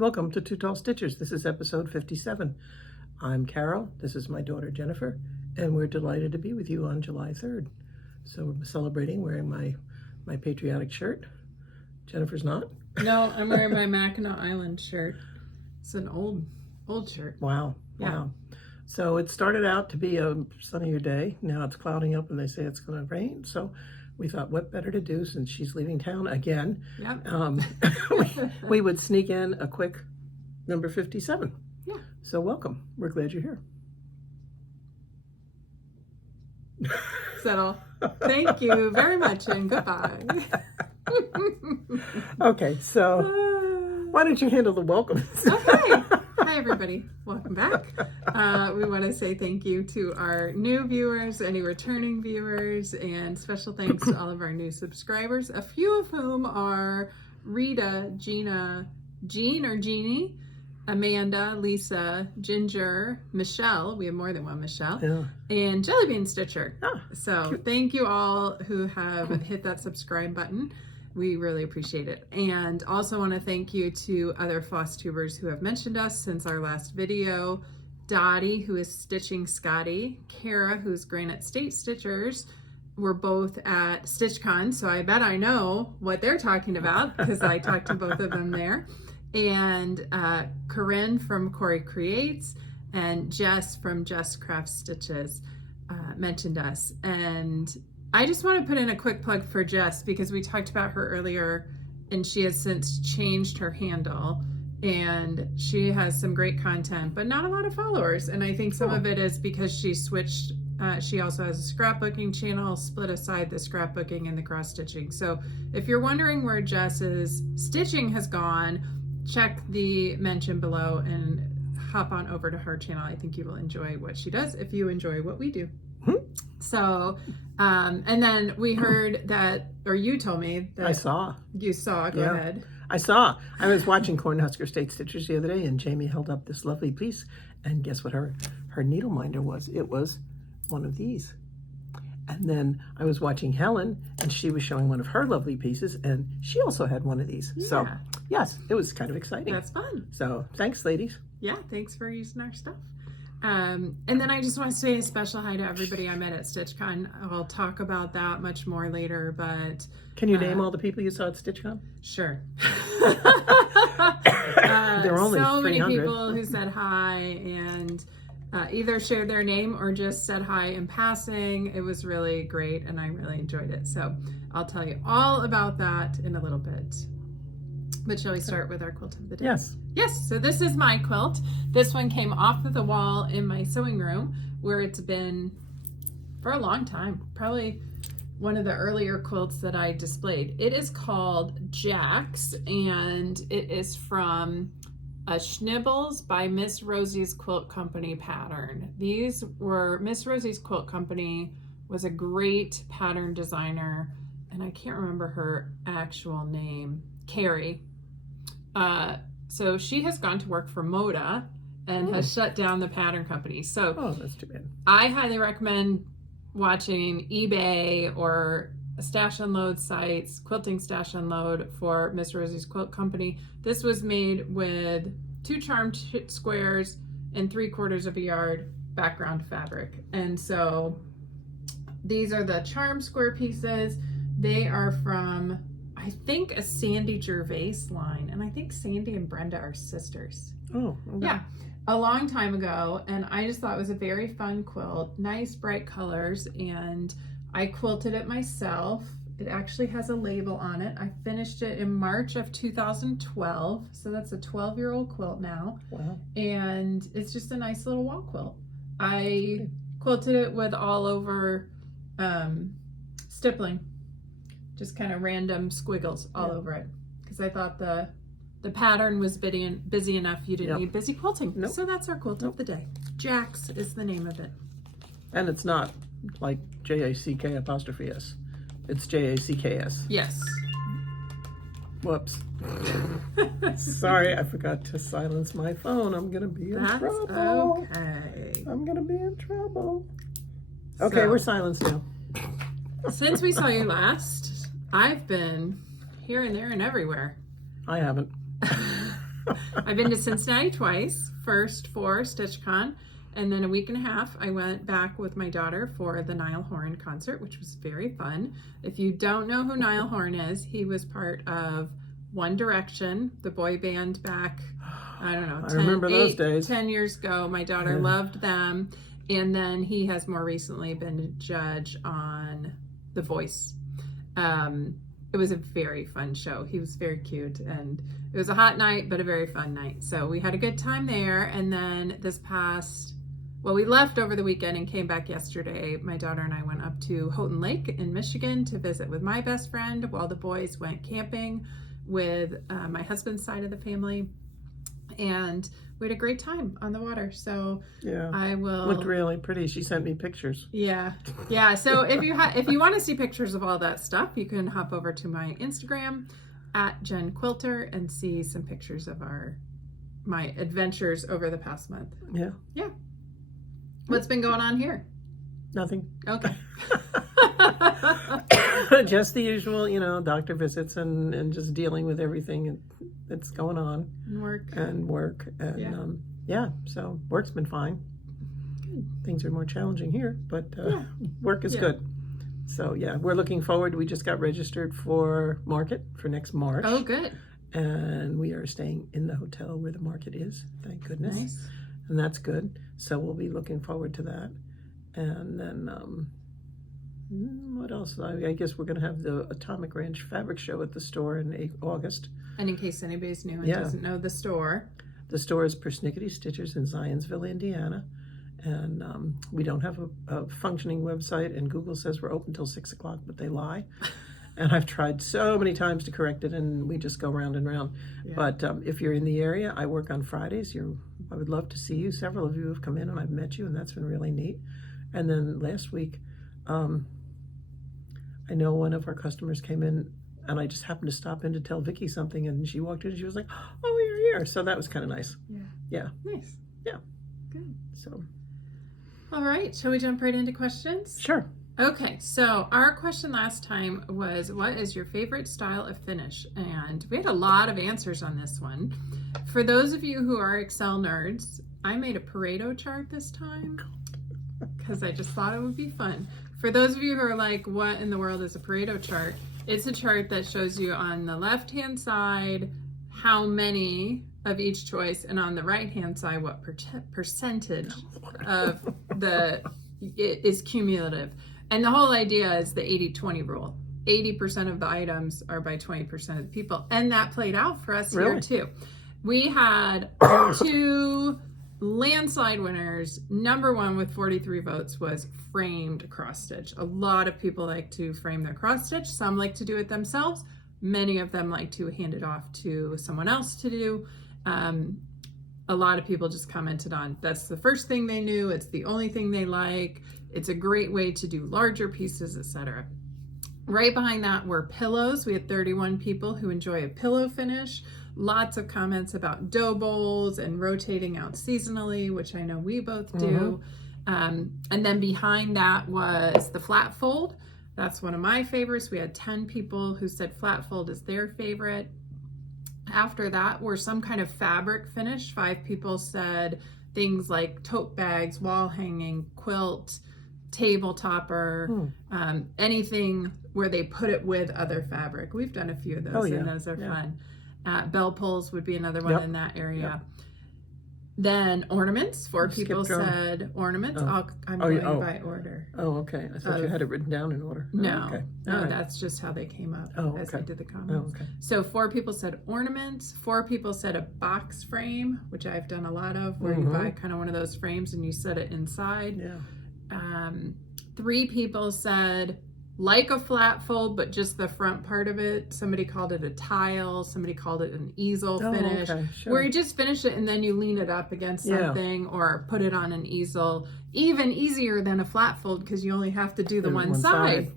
Welcome to Tall Stitchers. This is episode 57. I'm Carol. This is my daughter Jennifer, and we're delighted to be with you on July 3rd. So we're celebrating wearing my patriotic shirt. Jennifer's not? No, I'm wearing my Mackinac Island shirt. It's an old shirt. Wow. Yeah. Wow. So it started out to be a sunnier day. Now it's clouding up and they say it's going to rain. So we thought what better to do since she's leaving town again. Yep. We would sneak in a quick number 57. Yeah. So welcome. We're glad you're here. Is that all? Thank you very much and goodbye. Okay, so why don't you handle the welcomes? Okay. Hi, everybody. Welcome back. We want to say thank you to our new viewers, any returning viewers, and special thanks to all of our new subscribers, a few of whom are Rita, Gina, Jean or Jeannie, Amanda, Lisa, Ginger, Michelle. We have more than one Michelle. Yeah. And Jellybean Stitcher. Ah, so cute. Thank you all who have hit that subscribe button. We really appreciate it. And also want to thank you to other Flosstubers who have mentioned us since our last video. Dottie, who is stitching Scotty. Kara, who's Granite State Stitchers. We're both at StitchCon, so I bet I know what they're talking about because I talked to both of them there. And Corinne from Corey Creates and Jess from Jess Crafts Stitches mentioned us. And I just want to put in a quick plug for Jess because we talked about her earlier and she has since changed her handle and she has some great content, but not a lot of followers. And I think some of it is because she switched. She also has a scrapbooking channel, split aside the scrapbooking and the cross stitching. So if you're wondering where Jess's stitching has gone, check the mention below and hop on over to her channel. I think you will enjoy what she does if you enjoy what we do. So, and then we heard that, or you told me that I saw. You saw, go ahead. I saw. I was watching Cornhusker State Stitchers the other day and Jamie held up this lovely piece and guess what her needle minder was? It was one of these. And then I was watching Helen and she was showing one of her lovely pieces and she also had one of these. Yeah. So yes, it was kind of exciting. That's fun. So thanks, ladies. Yeah, thanks for using our stuff. And then I just want to say a special hi to everybody I met at StitchCon. I'll talk about that much more later, but... Can you name all the people you saw at StitchCon? Sure. There were only so 300. many people who said hi and either shared their name or just said hi in passing. It was really great and I really enjoyed it. So I'll tell you all about that in a little bit. But shall we start with our quilt of the day? Yes. Yes, so this is my quilt. This one came off of the wall in my sewing room where it's been for a long time. Probably one of the earlier quilts that I displayed. It is called Jack's and it is from a Schnibbles by Miss Rosie's Quilt Company pattern. These were, Miss Rosie's Quilt Company was a great pattern designer and I can't remember her actual name, Carrie. So she has gone to work for Moda and has shut down the pattern company. So that's too bad. I highly recommend watching eBay or Stash Unload sites, Quilting Stash Unload for Miss Rosie's Quilt Company. This was made with 2 charm squares and 3/4 of a yard background fabric. And so these are the charm square pieces. They are from, I think, a Sandy Gervais line, and I think Sandy and Brenda are sisters. Oh, okay. Yeah, a long time ago, and I just thought it was a very fun quilt, nice bright colors, and I quilted it myself. It actually has a label on it. I finished it in March of 2012, so that's a 12-year-old quilt now. Wow. And it's just a nice little wall quilt. I quilted it with all over stippling. Just kind of random squiggles all over it because I thought the pattern was busy enough you didn't need busy quilting. Nope. So that's our quilt of the day. Jack's is the name of it. And it's not like J-A-C-K''S. It's J-A-C-K-S. Yes. Whoops. Sorry, I forgot to silence my phone. I'm going to be in trouble. Okay. I'm going to be in trouble. Okay, So, we're silenced now. Since we saw you last, I've been here and there and everywhere. I haven't. I've been to Cincinnati twice, first for StitchCon, and then a week and a half I went back with my daughter for the Niall Horan concert, which was very fun. If you don't know who Niall Horan is, he was part of One Direction, the boy band back, I don't know, I remember those days. 10 years ago. My daughter loved them. And then he has more recently been a judge on The Voice. It was a very fun show. He was very cute, and it was a hot night, but a very fun night. So we had a good time there. And then we left over the weekend and came back yesterday. My daughter and I went up to Houghton Lake in Michigan to visit with my best friend while the boys went camping with my husband's side of the family. And we had a great time on the water. So yeah, I will. Looked really pretty. She sent me pictures. Yeah. So if you want to see pictures of all that stuff, you can hop over to my Instagram at Jen Quilter and see some pictures of my adventures over the past month. Yeah. Yeah. What's been going on here? Nothing. Okay. Just the usual, doctor visits and just dealing with everything that's going on. And work. And so work's been fine. Good. Things are more challenging here, but work is good. So we're looking forward. We just got registered for market for next March. Oh, good. And we are staying in the hotel where the market is, thank goodness. Nice. And that's good. So we'll be looking forward to that. And then what else? I guess we're going to have the Atomic Ranch Fabric Show at the store in August. And in case anybody's new and doesn't know the store is Persnickety Stitchers in Zionsville, Indiana. And we don't have a functioning website, and Google says we're open till 6 o'clock, but they lie. And I've tried so many times to correct it, and we just go round and round. Yeah. But if you're in the area, I work on Fridays. I would love to see you. Several of you have come in, and I've met you, and that's been really neat. And then last week, I know one of our customers came in, and I just happened to stop in to tell Vicki something, and she walked in and she was like, "Oh, you're here." So that was kind of nice. Yeah. Nice. Yeah. Good. So. All right. Shall we jump right into questions? Sure. Okay. So our question last time was, what is your favorite style of finish? And we had a lot of answers on this one. For those of you who are Excel nerds, I made a Pareto chart this time because I just thought it would be fun. For those of you who are like, what in the world is a Pareto chart? It's a chart that shows you on the left-hand side how many of each choice, and on the right-hand side what percentage of it is cumulative. And the whole idea is the 80-20 rule. 80% of the items are by 20% of the people. And that played out for us here too. We had 2 landslide winners. Number 1 with 43 votes was framed cross stitch. A lot of people like to frame their cross stitch. Some like to do it themselves. Many of them like to hand it off to someone else to do. A lot of people just commented on that's the first thing they knew. It's the only thing they like. It's a great way to do larger pieces, etc. Right behind that were pillows. We had 31 people who enjoy a pillow finish. Lots of comments about dough bowls and rotating out seasonally, which I know we both do. And then behind that was the flat fold. That's one of my favorites. We had 10 people who said flat fold is their favorite. After that were some kind of fabric finish. 5 people said things like tote bags, wall hanging, quilt, table topper, anything where they put it with other fabric. We've done a few of those, and those are fun. Bell pulls would be another one in that area. Then ornaments. 4 people said ornaments. I'm going by order. Oh, okay. I thought you had it written down in order. No, okay. No, that's just how they came up as I did the comments. Okay. So 4 people said ornaments. 4 people said a box frame, which I've done a lot of, where you buy kind of one of those frames and you set it inside. 3 people said like a flat fold, but just the front part of it. Somebody called it a tile. Somebody called it an easel finish, where you just finish it and then you lean it up against something or put it on an easel. Even easier than a flat fold because you only have to do the one side.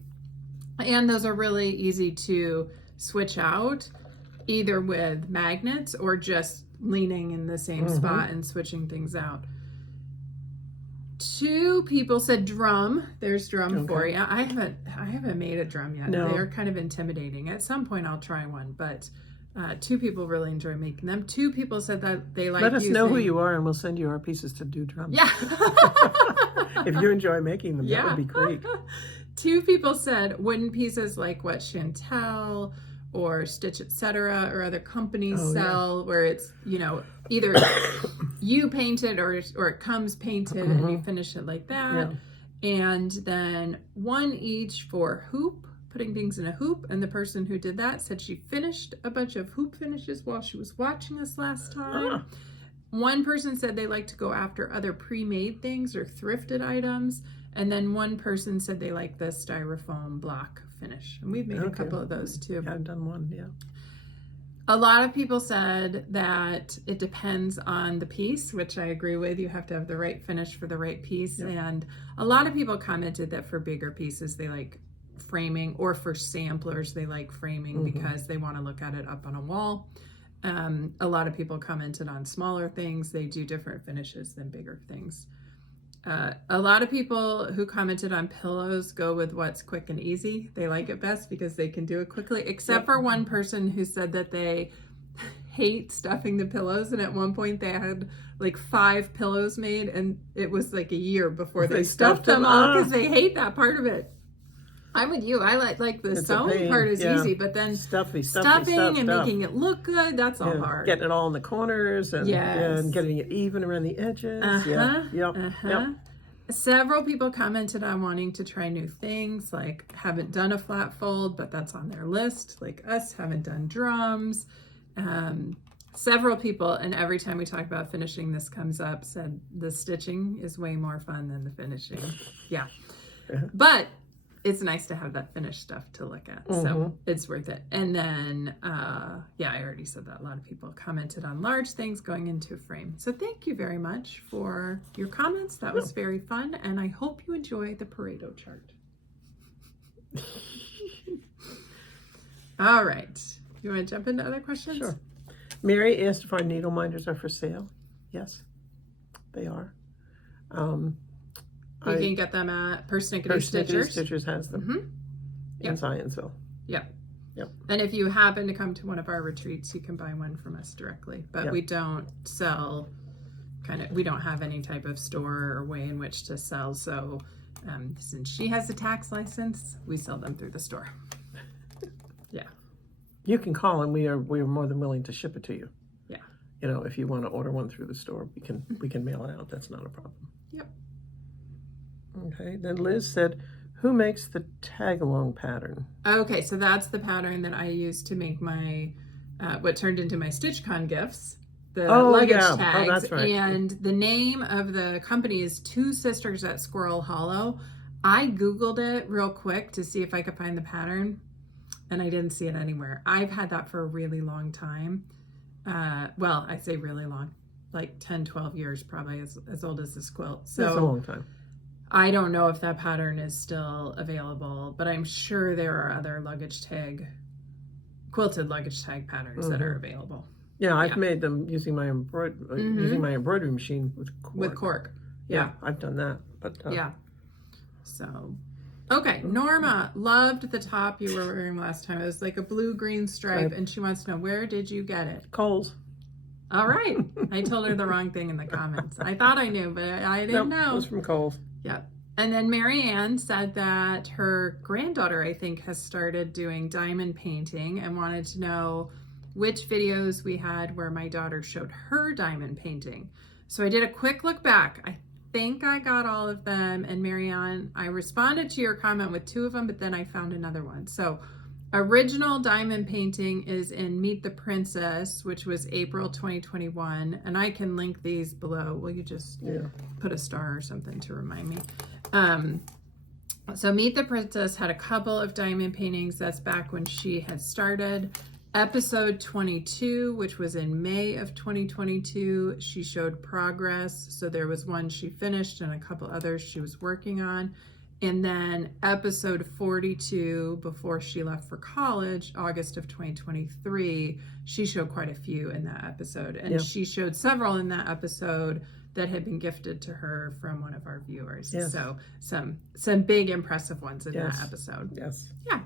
And those are really easy to switch out, either with magnets or just leaning in the same spot and switching things out. 2 people said drum. There's drum for you. I haven't made a drum yet. No. They're kind of intimidating. At some point I'll try one, but 2 people really enjoy making them. 2 people said that they like Let us using... know who you are, and we'll send you our pieces to do drums. Yeah. If you enjoy making them, that would be great. 2 people said wooden pieces like what Chantel or Stitch Etc. or other companies sell, where it's, you know, either you paint it or it comes painted and you finish it like that. And then 1 each for hoop, putting things in a hoop. And the person who did that said she finished a bunch of hoop finishes while she was watching us last time. 1 person said they like to go after other pre-made things or thrifted items. And then 1 person said they like the styrofoam block finish. And we've made a couple of those too. Yeah, I've done one, yeah. A lot of people said that it depends on the piece, which I agree with. You have to have the right finish for the right piece. And a lot of people commented that for bigger pieces, they like framing, or for samplers, they like framing because they want to look at it up on a wall. A lot of people commented on smaller things. They do different finishes than bigger things. A lot of people who commented on pillows go with what's quick and easy. They like it best because they can do it quickly, except for 1 person who said that they hate stuffing the pillows. And at one point they had like 5 pillows made, and it was like a year before they stuffed them all because they hate that part of it. I'm with you. I like the sewing part is easy, but then stuffing and making it look good, that's all hard. Getting it all in the corners and getting it even around the edges. Several people commented on wanting to try new things, like haven't done a flat fold, but that's on their list, like us, haven't done drums. Several people, and every time we talk about finishing, this comes up, said the stitching is way more fun than the finishing. Yeah. But it's nice to have that finished stuff to look at. So it's worth it. And then, yeah, I already said that. A lot of people commented on large things going into a frame. So thank you very much for your comments. That was very fun. And I hope you enjoy the Pareto chart. All right. You want to jump into other questions? Sure. Mary asked if our needle minders are for sale. Yes, they are. You can get them at Persnickety Stitchers. Stitchers has them in Zionsville. Yep. Yep. And if you happen to come to one of our retreats, you can buy one from us directly. But we don't sell we don't have any type of store or way in which to sell. So since she has a tax license, we sell them through the store. Yeah. You can call and we are more than willing to ship it to you. Yeah. You know, if you want to order one through the store, we can mail it out. That's not a problem. Yep. Okay, then Liz said, who makes the tag-along pattern? Okay, so that's the pattern that I used to make my, what turned into my StitchCon gifts, the luggage tags. Oh, that's right. And the name of the company is Two Sisters at Squirrel Hollow. I Googled it real quick to see if I could find the pattern, and I didn't see it anywhere. I've had that for a really long time. Well, I say really long, like 10, 12 years, probably as old as this quilt. So that's a long time. I don't know if that pattern is still available, but I'm sure there are other quilted luggage tag patterns that are available. Yeah, I've made them using my embroidery machine with cork. With cork. Yeah, I've done that. But yeah. So, okay, Norma loved the top you were wearing last time. It was like a blue-green stripe, and she wants to know, where did you get it? Kohl's. All right. I told her the wrong thing in the comments. I thought I knew, but I didn't know. It was from Kohl's. Yep. And then Marianne said that her granddaughter, I think, has started doing diamond painting and wanted to know which videos we had where my daughter showed her diamond painting. So I did a quick look back. I think I got all of them. And Marianne, I responded to your comment with 2 of them, but then I found another one. So original diamond painting is in Meet the Princess, which was April 2021. And I can link these below. Will you just put a star or something to remind me? So Meet the Princess had a couple of diamond paintings. That's back when she had started. Episode 22, which was in May of 2022, she showed progress. So there was one she finished and a couple others she was working on. And then episode 42, before she left for college, August of 2023, she showed quite a few in that episode. And she showed several in that episode that had been gifted to her from one of our viewers. Yes. So some big impressive ones in that episode. Yes. Yeah.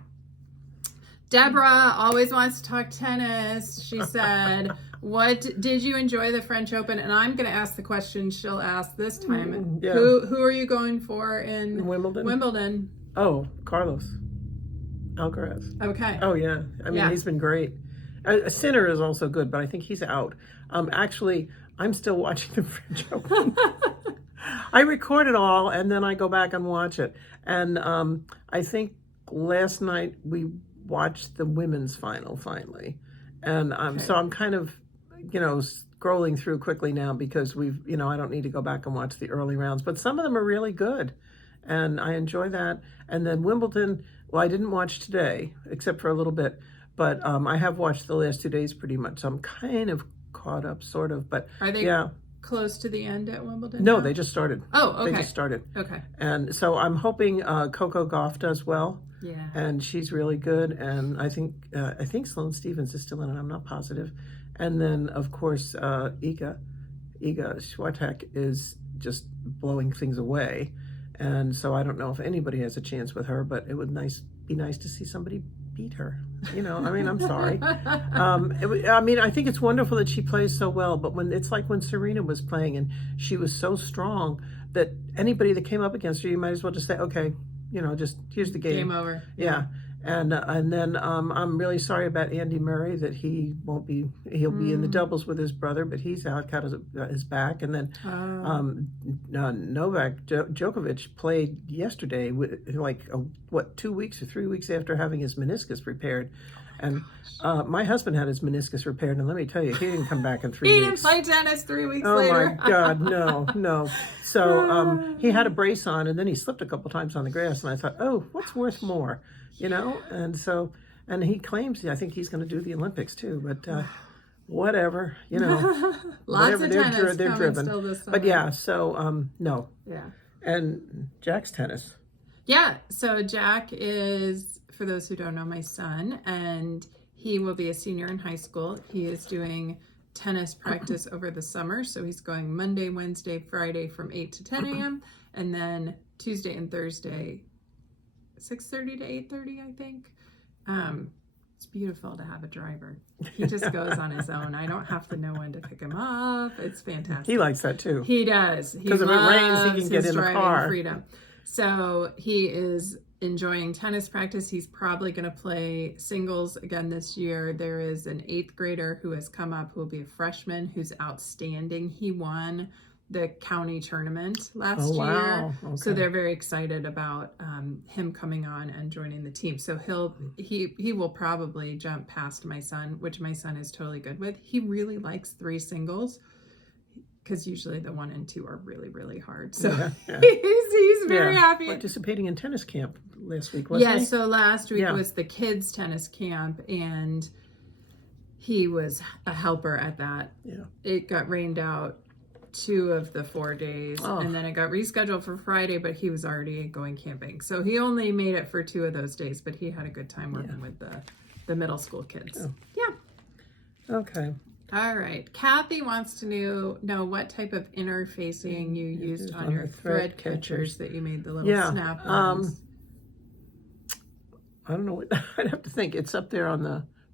Deborah always wants to talk tennis. She said, "What did you enjoy the French Open?" And I'm going to ask the question she'll ask this time. Yeah. Who are you going for in Wimbledon? Oh, Carlos Alcaraz. Okay. Oh yeah, I mean he's been great. Sinner is also good, but I think he's out. Actually, I'm still watching the French Open. I record it all and then I go back and watch it. And I think last night we watched the women's final finally. And so I'm kind of, scrolling through quickly now because I don't need to go back and watch the early rounds. But some of them are really good. And I enjoy that. And then Wimbledon, well, I didn't watch today except for a little bit. But I have watched the last 2 days pretty much. So I'm kind of caught up, sort of. But are they close to the end at Wimbledon? No, they just started. Oh, okay. They just started. Okay. And so I'm hoping Coco Gauff does well. Yeah. And she's really good. And I think Sloane Stephens is still in it. I'm not positive. And then, of course, Iga Swiatek is just blowing things away. And so I don't know if anybody has a chance with her, but it would be nice to see somebody beat her. I'm sorry. I think it's wonderful that she plays so well, but when Serena was playing and she was so strong that anybody that came up against her, you might as well just say, okay, just here's the game. Game over. Yeah. And then I'm really sorry about Andy Murray that he'll be in the doubles with his brother, but he's out, got his back. And then Novak Djokovic played yesterday with 2 weeks or 3 weeks after having his meniscus repaired. And my husband had his meniscus repaired, and let me tell you, he didn't come back in 3 weeks. He didn't play tennis 3 weeks later. Oh my God, no. So he had a brace on, and then he slipped a couple times on the grass, and I thought, oh, what's worth more? And he claims, I think he's going to do the Olympics too, but whatever, Lots whatever, of tennis they're driven. Still this summer. But yeah, so no. Yeah. And Jack's tennis. Yeah, so Jack is, for those who don't know, my son, and he will be a senior in high school. He is doing tennis practice over the summer, so he's going Monday, Wednesday, Friday from 8 to 10 a.m., and then Tuesday and Thursday 6:30 to 8:30, I think. It's beautiful to have a driver. He just goes on his own. I don't have to know when to pick him up. It's fantastic. He likes that too. He does. Because if it rains, he can get in the car. Freedom. So he is enjoying tennis practice. He's probably going to play singles again this year. There is an 8th grader who has come up who will be a freshman who's outstanding. He won the county tournament last year. Okay. So they're very excited about him coming on and joining the team. So he will probably jump past my son, which my son is totally good with. He really likes 3 singles because usually the 1 and 2 are really, really hard. So he's very happy. Participating in tennis camp last week, wasn't he? Yeah, so last week was the kids' tennis camp, and he was a helper at that. Yeah. It got rained out 2 of the 4 days, and then it got rescheduled for Friday, but he was already going camping. So he only made it for 2 of those days, but he had a good time working with the middle school kids. Oh. Yeah. Okay. All right. Kathy wants to know what type of interfacing you used on your thread catchers that you made the little snap ones. I don't know what I'd have to think. It's up there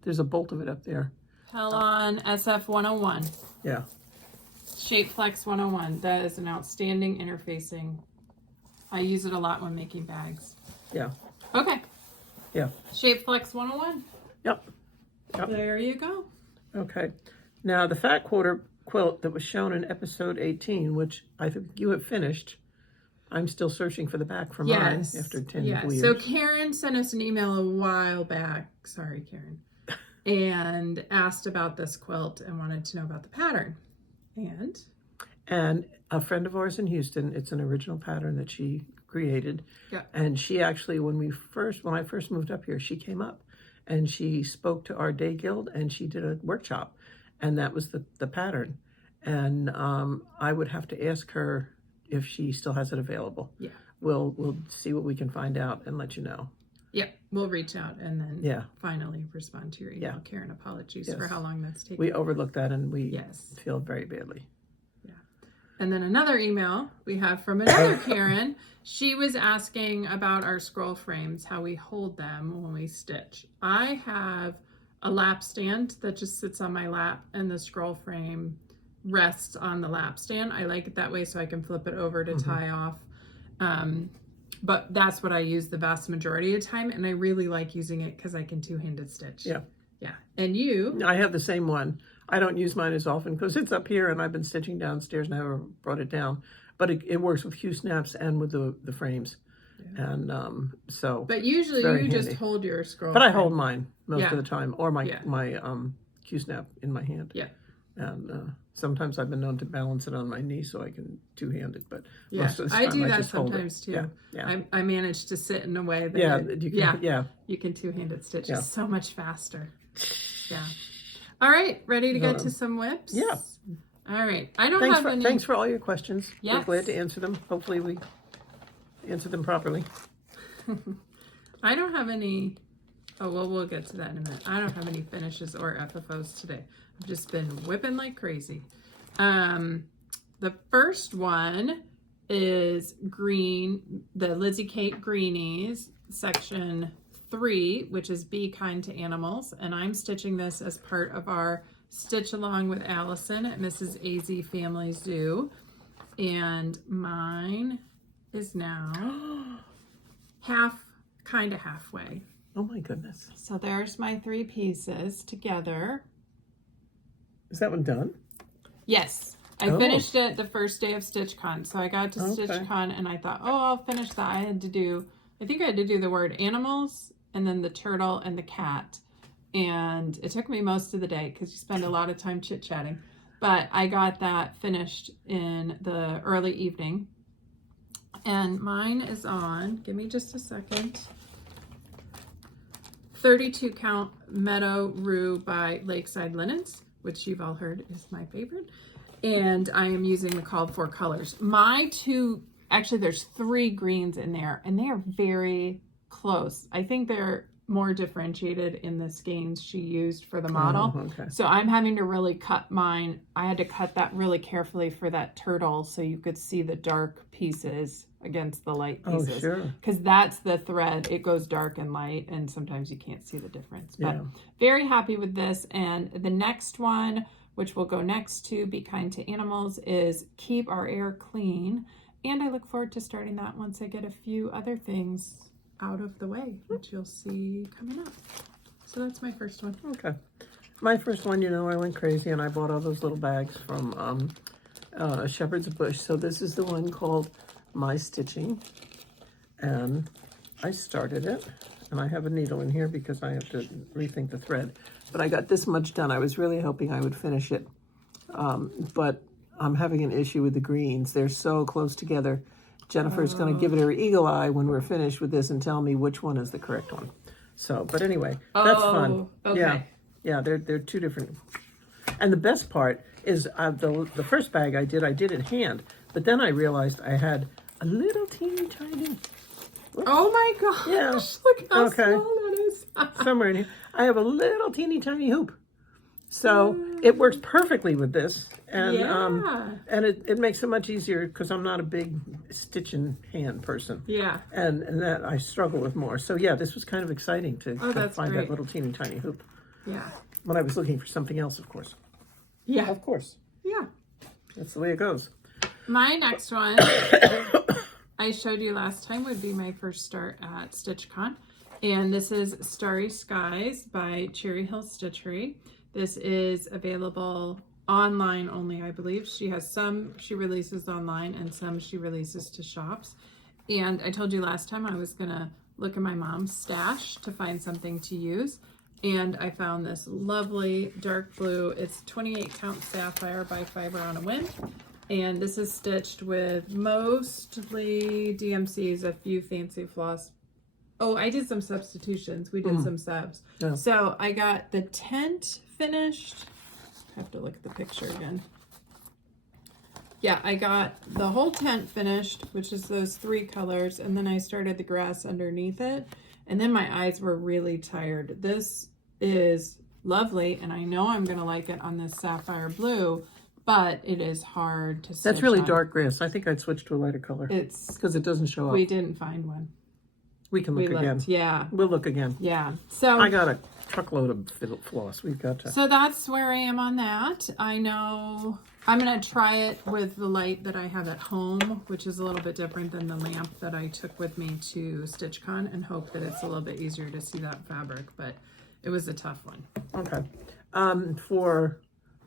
there's a bolt of it up there. Hellon SF 101. Yeah. Shape Flex 101. That is an outstanding interfacing. I use it a lot when making bags. Yeah. Okay. Yeah. Shape Flex 101. Yep. There you go. Okay. Now the fat quarter quilt that was shown in episode 18, which I think you have finished. I'm still searching for the back for mine after 10 years. So Karen sent us an email a while back. Sorry, Karen. And asked about this quilt and wanted to know about the pattern. And a friend of ours in Houston, it's an original pattern that she created. Yeah. And she actually, when I first moved up here, she came up and she spoke to our day guild and she did a workshop. And that was the pattern. And I would have to ask her if she still has it available. Yeah. We'll see what we can find out and let you know. Yeah, we'll reach out and then finally respond to your email. Karen, apologies for how long that's taken. We overlooked that and we feel very badly. Yeah. And then another email we have from another Karen. She was asking about our scroll frames, how we hold them when we stitch. I have a lap stand that just sits on my lap, and the scroll frame rests on the lap stand. I like it that way so I can flip it over to tie off. But that's what I use the vast majority of the time, and I really like using it because I can two-handed stitch. Yeah. Yeah. And you? I have the same one. I don't use mine as often because it's up here and I've been stitching downstairs and I haven't brought it down. But it works with Q snaps and with the frames. Yeah. And so. But usually you just hold your scroll. But I hold mine most of the time, or my Q snap in my hand. Yeah. And sometimes I've been known to balance it on my knee so I can two-hand it. But yeah, most of the time I do that just sometimes too. Yeah. Yeah. I manage to sit in a way that you can two-handed stitch. It's so much faster. Yeah. All right, ready to get to some whips? Yeah. All right. I don't have any. Thanks for all your questions. Yes. We're glad to answer them. Hopefully we answer them properly. I don't have any. Oh, well, we'll get to that in a minute. I don't have any finishes or FFOs today. I've just been whipping like crazy. The first one is green, the Lizzie Kate Greenies, section 3, which is Be Kind to Animals. And I'm stitching this as part of our Stitch Along with Allison at Mrs. AZ Family Zoo. And mine is now kind of halfway. Oh my goodness. So there's my 3 pieces together. Is that one done? Yes. I finished it the first day of StitchCon. So I got to StitchCon and I thought, oh, I'll finish that. I think I had to do the word animals and then the turtle and the cat. And it took me most of the day because you spend a lot of time chit-chatting. But I got that finished in the early evening. And mine is on, give me just a second, 32 count Meadow Rue by Lakeside Linens, which you've all heard is my favorite. And I am using the called for colors. My 2, actually there's 3 greens in there and they are very close. I think they're more differentiated in the skeins she used for the model. Oh, okay. So I'm having to really cut mine. I had to cut that really carefully for that turtle so you could see the dark pieces against the light pieces. Oh, sure. Because that's the thread. It goes dark and light and sometimes you can't see the difference. But very happy with this. And the next one, which will go next to Be Kind to Animals, is Keep Our Air Clean. And I look forward to starting that once I get a few other things out of the way, which you'll see coming up. So that's my first one. Okay. My first one, I went crazy and I bought all those little bags from Shepherd's Bush. So this is the one called My Stitching. And I started it. And I have a needle in here because I have to rethink the thread. But I got this much done. I was really hoping I would finish it. But I'm having an issue with the greens. They're so close together. Jennifer's going to give it her eagle eye when we're finished with this and tell me which one is the correct one. So, but anyway, that's fun. Okay. Yeah, they're 2 different. And the best part is the first bag I did it hand. But then I realized I had a little teeny tiny. Whoops. Oh my gosh. Yeah. Look how small that is. Somewhere in here. I have a little teeny tiny hoop. So it works perfectly with this. And and it makes it much easier because I'm not a big stitching hand person. Yeah. And that I struggle with more. So yeah, this was kind of exciting to find that little teeny tiny hoop. Yeah. When I was looking for something else, of course. Yeah. Of course. Yeah. That's the way it goes. My next one I showed you last time would be my first start at StitchCon. And this is Starry Skies by Cherry Hill Stitchery. This is available online only, I believe. She has some she releases online and some she releases to shops. And I told you last time I was gonna look in my mom's stash to find something to use. And I found this lovely dark blue. It's 28 count sapphire by Fiber on a Whim. And this is stitched with mostly DMCs, a few fancy floss. Oh, I did some substitutions. We did some subs. Yeah. So I got the tent finished. I have to look at the picture again. Yeah, I got the whole tent finished, which is those 3 colors. And then I started the grass underneath it. And then my eyes were really tired. This is lovely. And I know I'm going to like it on this sapphire blue. but it is hard to stitch That's really on. dark grass. I think I'd switch to a lighter color. It's because it doesn't show up. We didn't find one. We can look again. Yeah. We'll look again. Yeah. So I got a truckload of floss. We've got to. So that's where I am on that. I know I'm going to try it with the light that I have at home, which is a little bit different than the lamp that I took with me to StitchCon, and hope that it's a little bit easier to see that fabric, but it was a tough one. Okay. For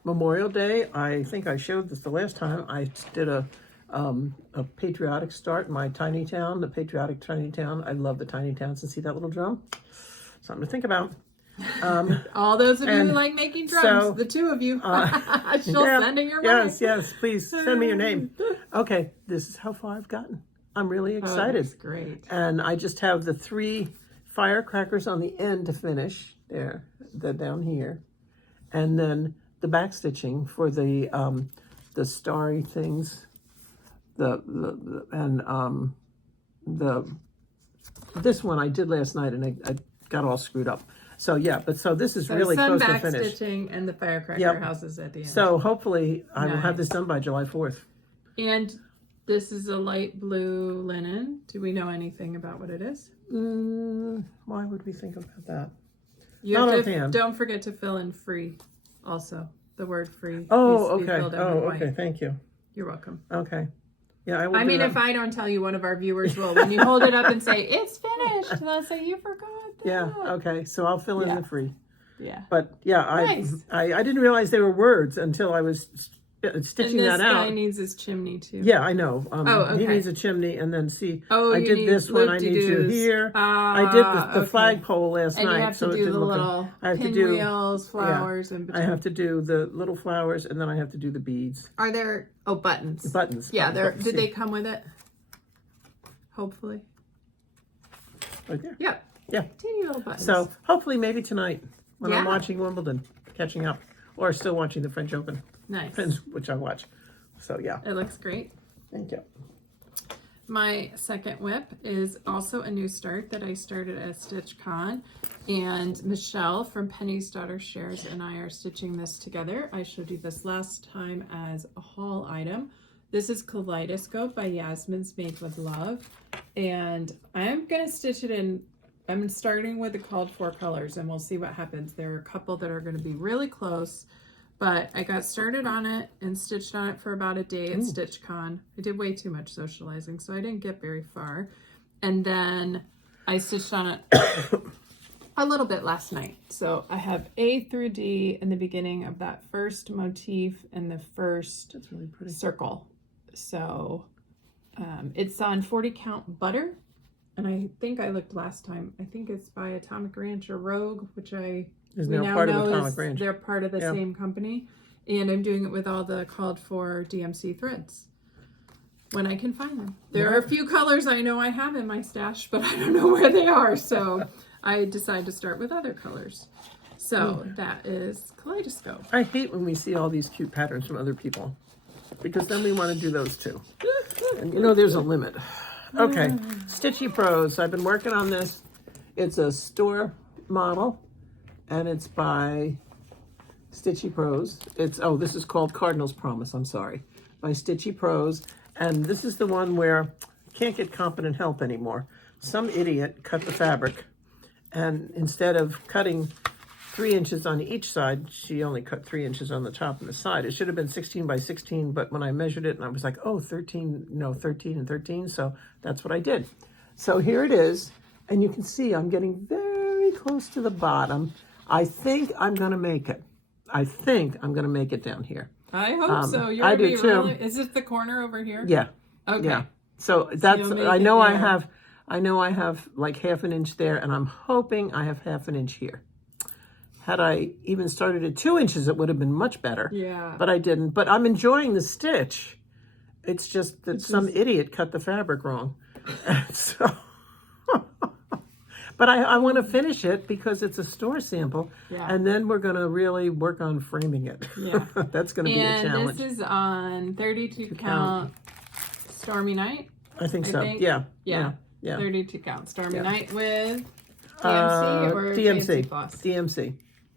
Memorial Day, I think I showed this the last time. I did a patriotic start in my tiny town, the patriotic tiny town. I love the tiny towns, and see that little drum? Something to think about. All those of you who like making drums, so, the two of you, she'll send in your money. Yes, please send me your name. Okay, this is how far I've gotten. I'm really excited. That's great. And I just have the 3 firecrackers on the end to finish. There, they're down here. And then the back stitching for the starry things. This one I did last night, and I got all screwed up. So yeah, so this is really close to finish. Back stitching and the firecracker houses at the end. So hopefully I will have this done by July 4th. And this is a light blue linen. Do we know anything about what it is? Why would we think about that? You have to, don't forget to fill in free also. The word free. Oh, okay. Okay. Thank you. You're welcome. Okay. Yeah, I will. I mean, if I don't tell you, one of our viewers will. When you hold it up and say, it's finished, they'll say, you forgot that. Yeah, okay. So I'll fill in the free. Yeah. But yeah, I didn't realize they were words until I was stitching that out. This guy needs his chimney too. Yeah, I know. Okay. He needs a chimney, and then see. Oh, I did this one. I need you here. I did the flagpole last night, you have so to it do didn't the look. little I have to pinwheels, flowers, and I have to do the little flowers, and then I have to do the beads. Are there buttons? Buttons. Yeah, buttons. Did they come with it? Hopefully. Right there. Yep. Yeah. Teeny little buttons. So hopefully, maybe tonight when I'm watching Wimbledon, catching up, or still watching the French Open. Nice. Depends which I watch. So yeah. It looks great. Thank you. My second whip is also a new start that I started at StitchCon, and Michelle from Penny's Daughter Shares and I are stitching this together. I showed you this last time as a haul item. This is Kaleidoscope by Yasmin's Made with Love, and I'm going to stitch it in. I'm starting with the called for colors, and we'll see what happens. There are a couple that are going to be really close, but I got started on it and stitched on it for about a day at StitchCon. I did way too much socializing, so I didn't get very far. And then I stitched on it a little bit last night. So I have A through D in the beginning of that first motif and the first That's really pretty. circle. So it's on 40 count butter. And I think I looked last time. I think it's by Atomic Ranch or Rogue, which is now part of Atomic Ranch. They're part of the same company. And I'm doing it with all the called for DMC threads when I can find them. There are a few colors I know I have in my stash, but I don't know where they are. So I decided to start with other colors. So that is Kaleidoscope. I hate when we see all these cute patterns from other people, because then we want to do those too. And you know, there's a limit. Okay, Stitchy Pros. I've been working on this. It's a store model, and it's by Stitchy Pros. This is called Cardinal's Promise, I'm sorry, by Stitchy Pros. And this is the one where I can't get competent help anymore. Some idiot cut the fabric, and instead of cutting 3 inches on each side, she only cut 3 inches on the top and the side. It should have been 16 by 16, but when I measured it, and I was like, 13 and 13, so that's what I did. So here it is, and you can see I'm getting very close to the bottom. I think I'm gonna make it. I think I'm gonna make it down here. I hope so. You're I gonna do be too. really, is this the corner over here? Yeah. Okay. Yeah. So that's, you'll I make know it I there. have like half an inch there, and I'm hoping I have half an inch here. Had I even started at 2 inches, it would have been much better. Yeah. But I didn't. But I'm enjoying the stitch. It's just that some idiot cut the fabric wrong. So, but I want to finish it because it's a store sample. Yeah. And then we're going to really work on framing it. Yeah. That's going to be a challenge. And this is on 32 count Stormy Night. I think so. think. Yeah. 32 count Stormy Night with DMC or Fancy Floss? DMC.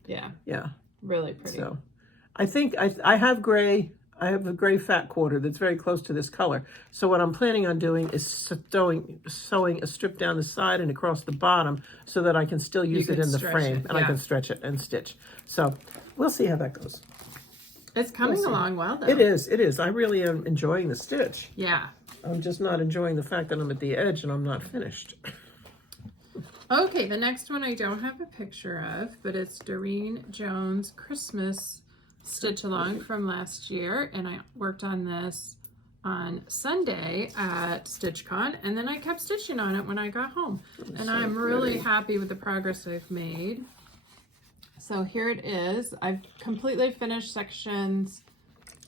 Yeah. Yeah. Really pretty. So I think I have gray. I have a gray fat quarter that's very close to this color. So what I'm planning on doing is sewing a strip down the side and across the bottom so that I can still use it in the frame, and I can stretch it and stitch. So we'll see how that goes. It's coming along well, though. It is. It is. I really am enjoying the stitch. Yeah. I'm just not enjoying the fact that I'm at the edge and I'm not finished. Okay, the next one I don't have a picture of, but it's Doreen Jones' Christmas stitch along from last year, and I worked on this on Sunday at StitchCon, and then I kept stitching on it when I got home. And I'm really happy with the progress I've made. So here it is. I've completely finished sections.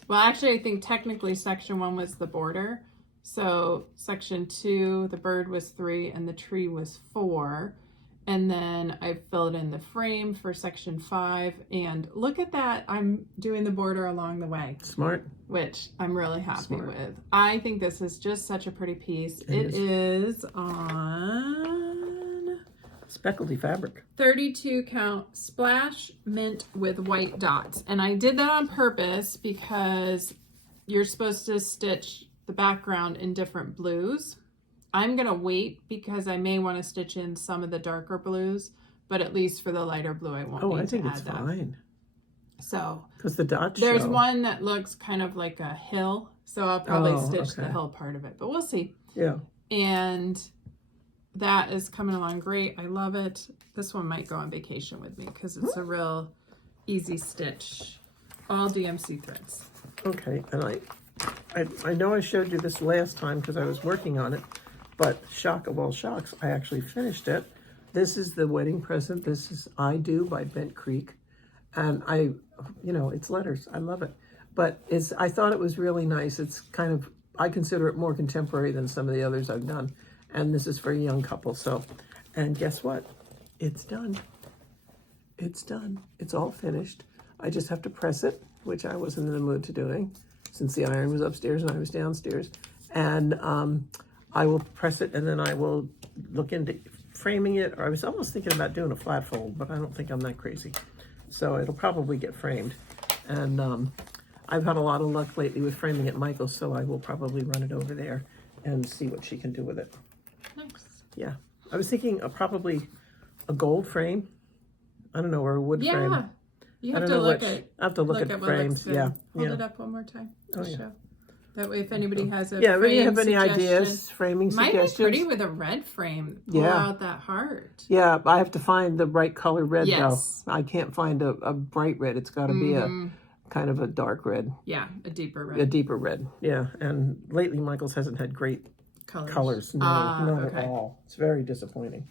Well, actually, I think technically section 1 was the border. So section 2, the bird was 3 and the tree was 4. And then I filled in the frame for section 5. And look at that, I'm doing the border along the way. Smart. Which I'm really happy with. I think this is just such a pretty piece. It is on Speckledy fabric. 32 count splash mint with white dots. And I did that on purpose because you're supposed to stitch the background in different blues. I'm gonna wait because I may want to stitch in some of the darker blues, but at least for the lighter blue I won't need to add that. I think it's fine. So because the dots there's show. one that looks kind of like a hill, so I'll probably stitch the hill part of it, but we'll see. Yeah. And that is coming along great. I love it. This one might go on vacation with me because it's a real easy stitch. All DMC threads. Okay, and I know I showed you this last time because I was working on it, but shock of all shocks, I actually finished it. This is the wedding present. This is I Do by Bent Creek. And it's letters. I love it. But I thought it was really nice. It's kind of, I consider it more contemporary than some of the others I've done. And this is for a young couple. So, and guess what? It's done. It's done. It's all finished. I just have to press it, which I wasn't in the mood to doing since the iron was upstairs and I was downstairs. And I will press it and then I will look into framing it. Or I was almost thinking about doing a flat fold, but I don't think I'm that crazy. So it'll probably get framed. And I've had a lot of luck lately with framing at Michael's, so I will probably run it over there and see what she can do with it. Nice. Yeah. I was thinking probably a gold frame. I don't know, or a wood frame. Yeah. You have to look at I have to look at the frames. Yeah. Hold it up one more time. Oh, yeah. Show. That way, if anybody has a if you have any suggestion, ideas, framing might suggestions. be pretty with a red frame. Pull out that heart. Yeah, I have to find the right color red Yes. though. I can't find a bright red. It's got to be a kind of a dark red. Yeah, a deeper red. A deeper red. Yeah, and lately Michael's hasn't had great colors. No, not at all. It's very disappointing.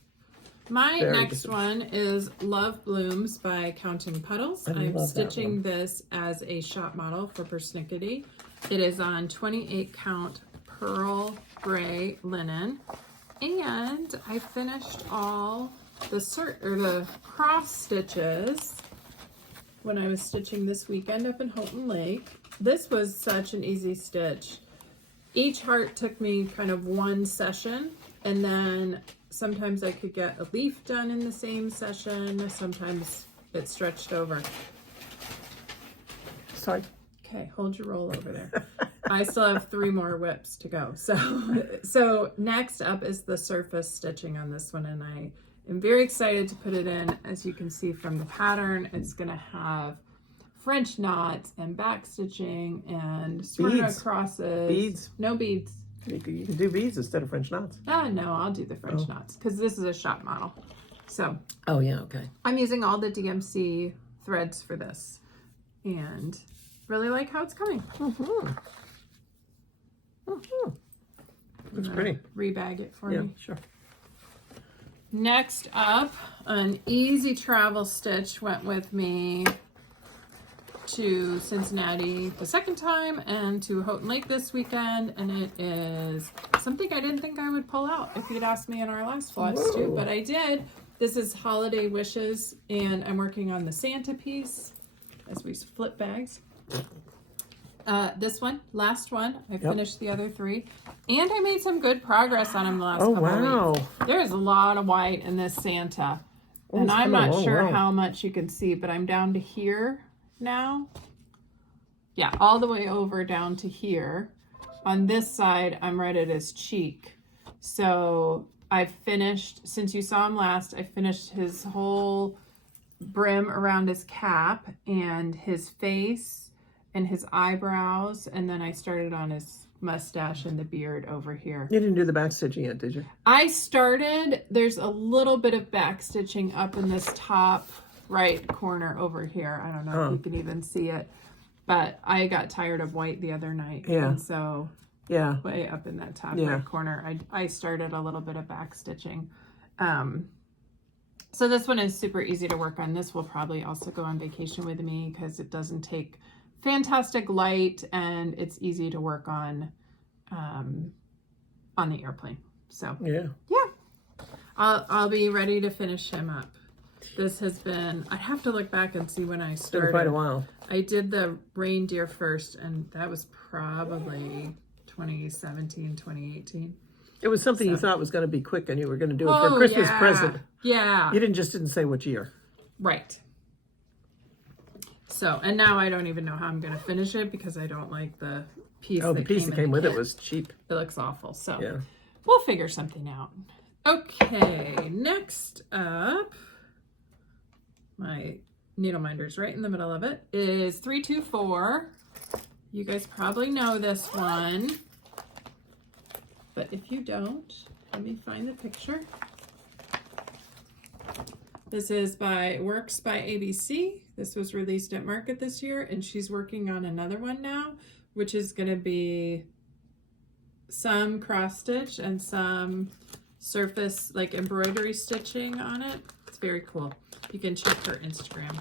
My next one is Love Blooms by Counting Puddles. I'm stitching this as a shop model for Persnickety. It is on 28 count pearl gray linen. And I finished all the cross stitches when I was stitching this weekend up in Houghton Lake. This was such an easy stitch. Each heart took me kind of one session, and then sometimes I could get a leaf done in the same session. Sometimes it stretched over. Sorry. Okay, hold your roll over there. I still have 3 more whips to go. So next up is the surface stitching on this one, and I am very excited to put it in. As you can see from the pattern, it's going to have French knots and back stitching and smyrna crosses. Beads. No beads. You can do beads instead of French knots. No, I'll do the French knots because this is a shop model. So. Oh yeah, okay. I'm using all the DMC threads for this, and really like how it's coming. Looks pretty. Rebag it for me. Yeah, sure. Next up, an easy travel stitch went with me to Cincinnati the second time and to Houghton Lake this weekend, and it is something I didn't think I would pull out if you'd asked me in our last Flosstube, but I did. This is Holiday Wishes, and I'm working on the Santa piece as we flip bags. This one, last one, I finished the other 3, and I made some good progress on them the last couple of weeks. There's a lot of white in this Santa, and I'm not sure how much you can see, but I'm down to here now. Yeah, all the way over down to here. On this side, I'm right at his cheek. So I finished, since you saw him last, I finished his whole brim around his cap and his face and his eyebrows. And then I started on his mustache and the beard over here. You didn't do the back stitching yet, did you? I started, there's a little bit of back stitching up in this top right corner over here. I don't know if you can even see it. But I got tired of white the other night. Yeah. And so way up in that top right corner, I started a little bit of back stitching. So this one is super easy to work on. This will probably also go on vacation with me because it doesn't take fantastic light and it's easy to work on the airplane. So yeah, I'll be ready to finish him up. This has been, I'd have to look back and see when I started. It's been quite a while. I did the reindeer first, and that was probably 2017, 2018. It was something you thought was going to be quick, and you were going to do it for a Christmas present. Yeah. You didn't say which year. Right. So, and now I don't even know how I'm going to finish it because I don't like the piece. Oh, the piece that came with it was cheap. It looks awful. So yeah, we'll figure something out. Okay, next up, my needle minder's right in the middle of it, is 324. You guys probably know this one, but if you don't, let me find the picture. This is by Works by ABC. This was released at Market this year, and she's working on another one now, which is going to be some cross stitch and some surface like embroidery stitching on it. It's very cool. You can check her Instagram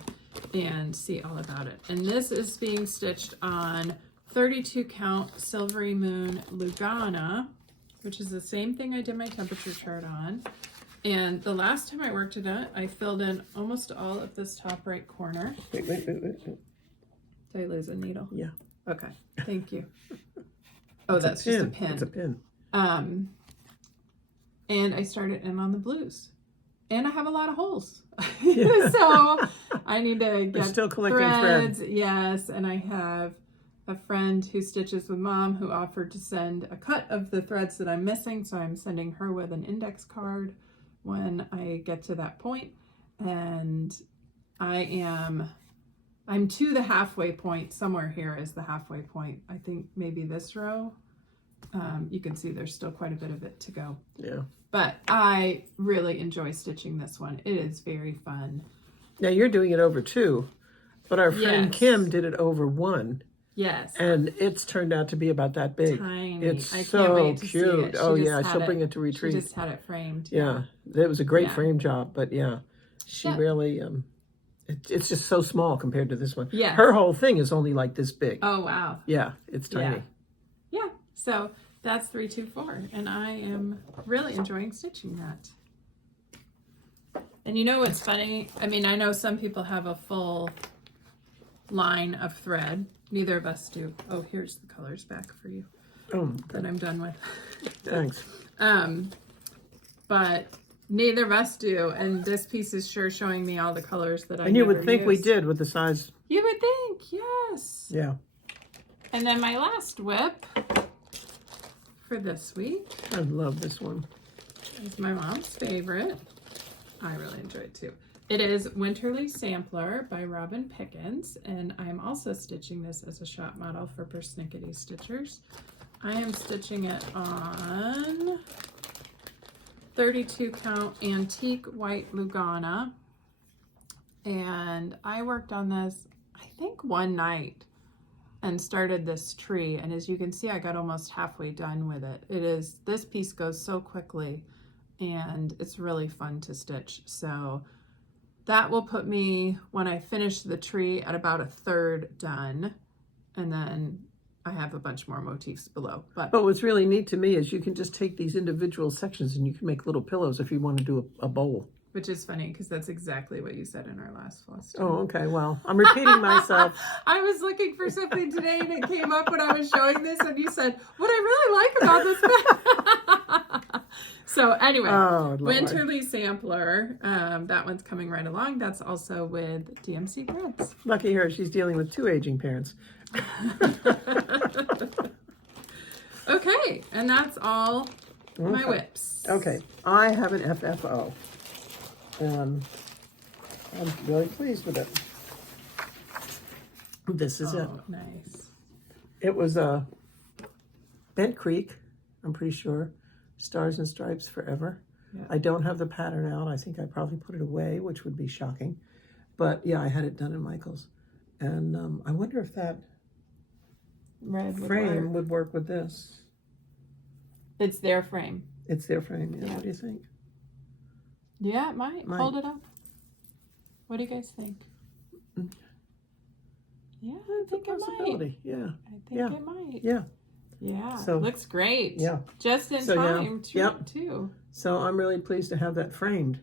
and see all about it. And this is being stitched on 32 count Silvery Moon Lugana, which is the same thing I did my temperature chart on. And the last time I worked it out, I filled in almost all of this top right corner. Wait. Did I lose a needle? Yeah. Okay, thank you. Oh, that's just a pin. It's a pin. And I started in on the blues. And I have a lot of holes. Yeah. So I need to get still collecting threads. Yes, and I have a friend who stitches with Mom who offered to send a cut of the threads that I'm missing. So I'm sending her with an index card when I get to that point. And I'm to the halfway point. Somewhere here is the halfway point. I think maybe this row. You can see there's still quite a bit of it to go. Yeah. But I really enjoy stitching this one. It is very fun. Now you're doing it over 2, but our friend Kim did it over 1. Yes. And it's turned out to be about that big. Tiny. It's I so can't wait to cute. see it. Oh yeah, she'll bring it to retreat. She just had it framed. Yeah, it was a great frame job, but yeah, she really, it's just so small compared to this one. Yeah. Her whole thing is only like this big. Oh, wow. Yeah, it's tiny. Yeah. So that's 324, and I am really enjoying stitching that. And you know what's funny? I mean, I know some people have a full line of thread. Neither of us do. Oh, here's the colors back for you that I'm done with. Thanks. But neither of us do, and this piece is sure showing me all the colors that I And you would think we did with the size. You would think, yes. Yeah. And then my last whip for this week. I love this one. It's my mom's favorite. I really enjoy it too. It is Winterly Sampler by Robin Pickens, and I'm also stitching this as a shop model for Persnickety Stitchers. I am stitching it on 32 count antique white Lugana, and I worked on this I think one night and started this tree, and as you can see I got almost halfway done with it. This piece goes so quickly and it's really fun to stitch. So that will put me, when I finish the tree, at about 1/3 done, and then I have a bunch more motifs below. But what's really neat to me is you can just take these individual sections and you can make little pillows if you want to do a bowl. Which is funny because that's exactly what you said in our last Flosstube. Oh, okay. Well, I'm repeating myself. I was looking for something today and it came up when I was showing this, and you said, what I really like about this So anyway, Oh, Lord. Winterly Sampler, that one's coming right along. That's also with DMC Grids. Lucky her, she's dealing with 2 aging parents. Okay, and that's all my whips. Okay, I have an FFO. I'm really pleased with it. This is it. Nice. It was a Bent Creek, I'm pretty sure. Stars and Stripes Forever. Yeah. I don't have the pattern out. I think I probably put it away, which would be shocking. But yeah, I had it done in Michael's. And I wonder if that Red frame would work with this. It's their frame. It's their frame, yeah. What do you think? Yeah, it might. Hold it up. What do you guys think? Yeah, I think it might. Yeah. I think it might. Yeah. Yeah. So looks great. Yeah. Just in time too. So I'm really pleased to have that framed.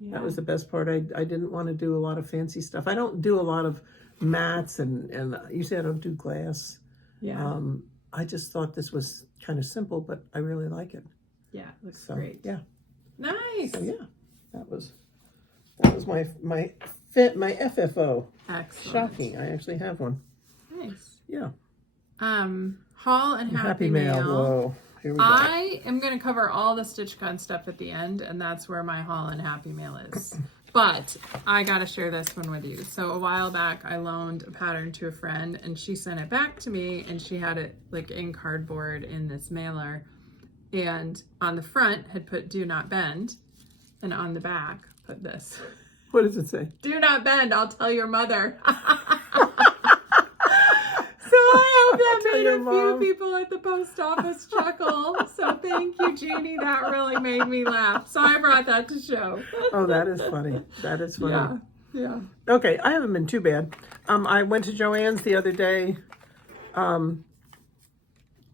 Yeah. That was the best part. I didn't want to do a lot of fancy stuff. I don't do a lot of mats and usually I don't do glass. Yeah. I just thought this was kind of simple, but I really like it. Yeah, looks great. Yeah. Nice. So yeah, that was my FFO. Excellent. Shocking. I actually have one. Nice. Yeah. Haul and Happy Mail. Whoa. Here we go. I am going to cover all the StitchCon stuff at the end, and that's where my Haul and Happy Mail is. But I got to share this one with you. So a while back, I loaned a pattern to a friend, and she sent it back to me, and she had it like in cardboard in this mailer. And on the front had put "Do not bend," and on the back put this. What does it say? "Do not bend, I'll tell your mother." So I hope that made a few people at the post office chuckle. So thank you, Jeannie. That really made me laugh. So I brought that to show. Oh, that is funny. That is funny. Yeah. Okay, I haven't been too bad. I went to Joann's the other day. I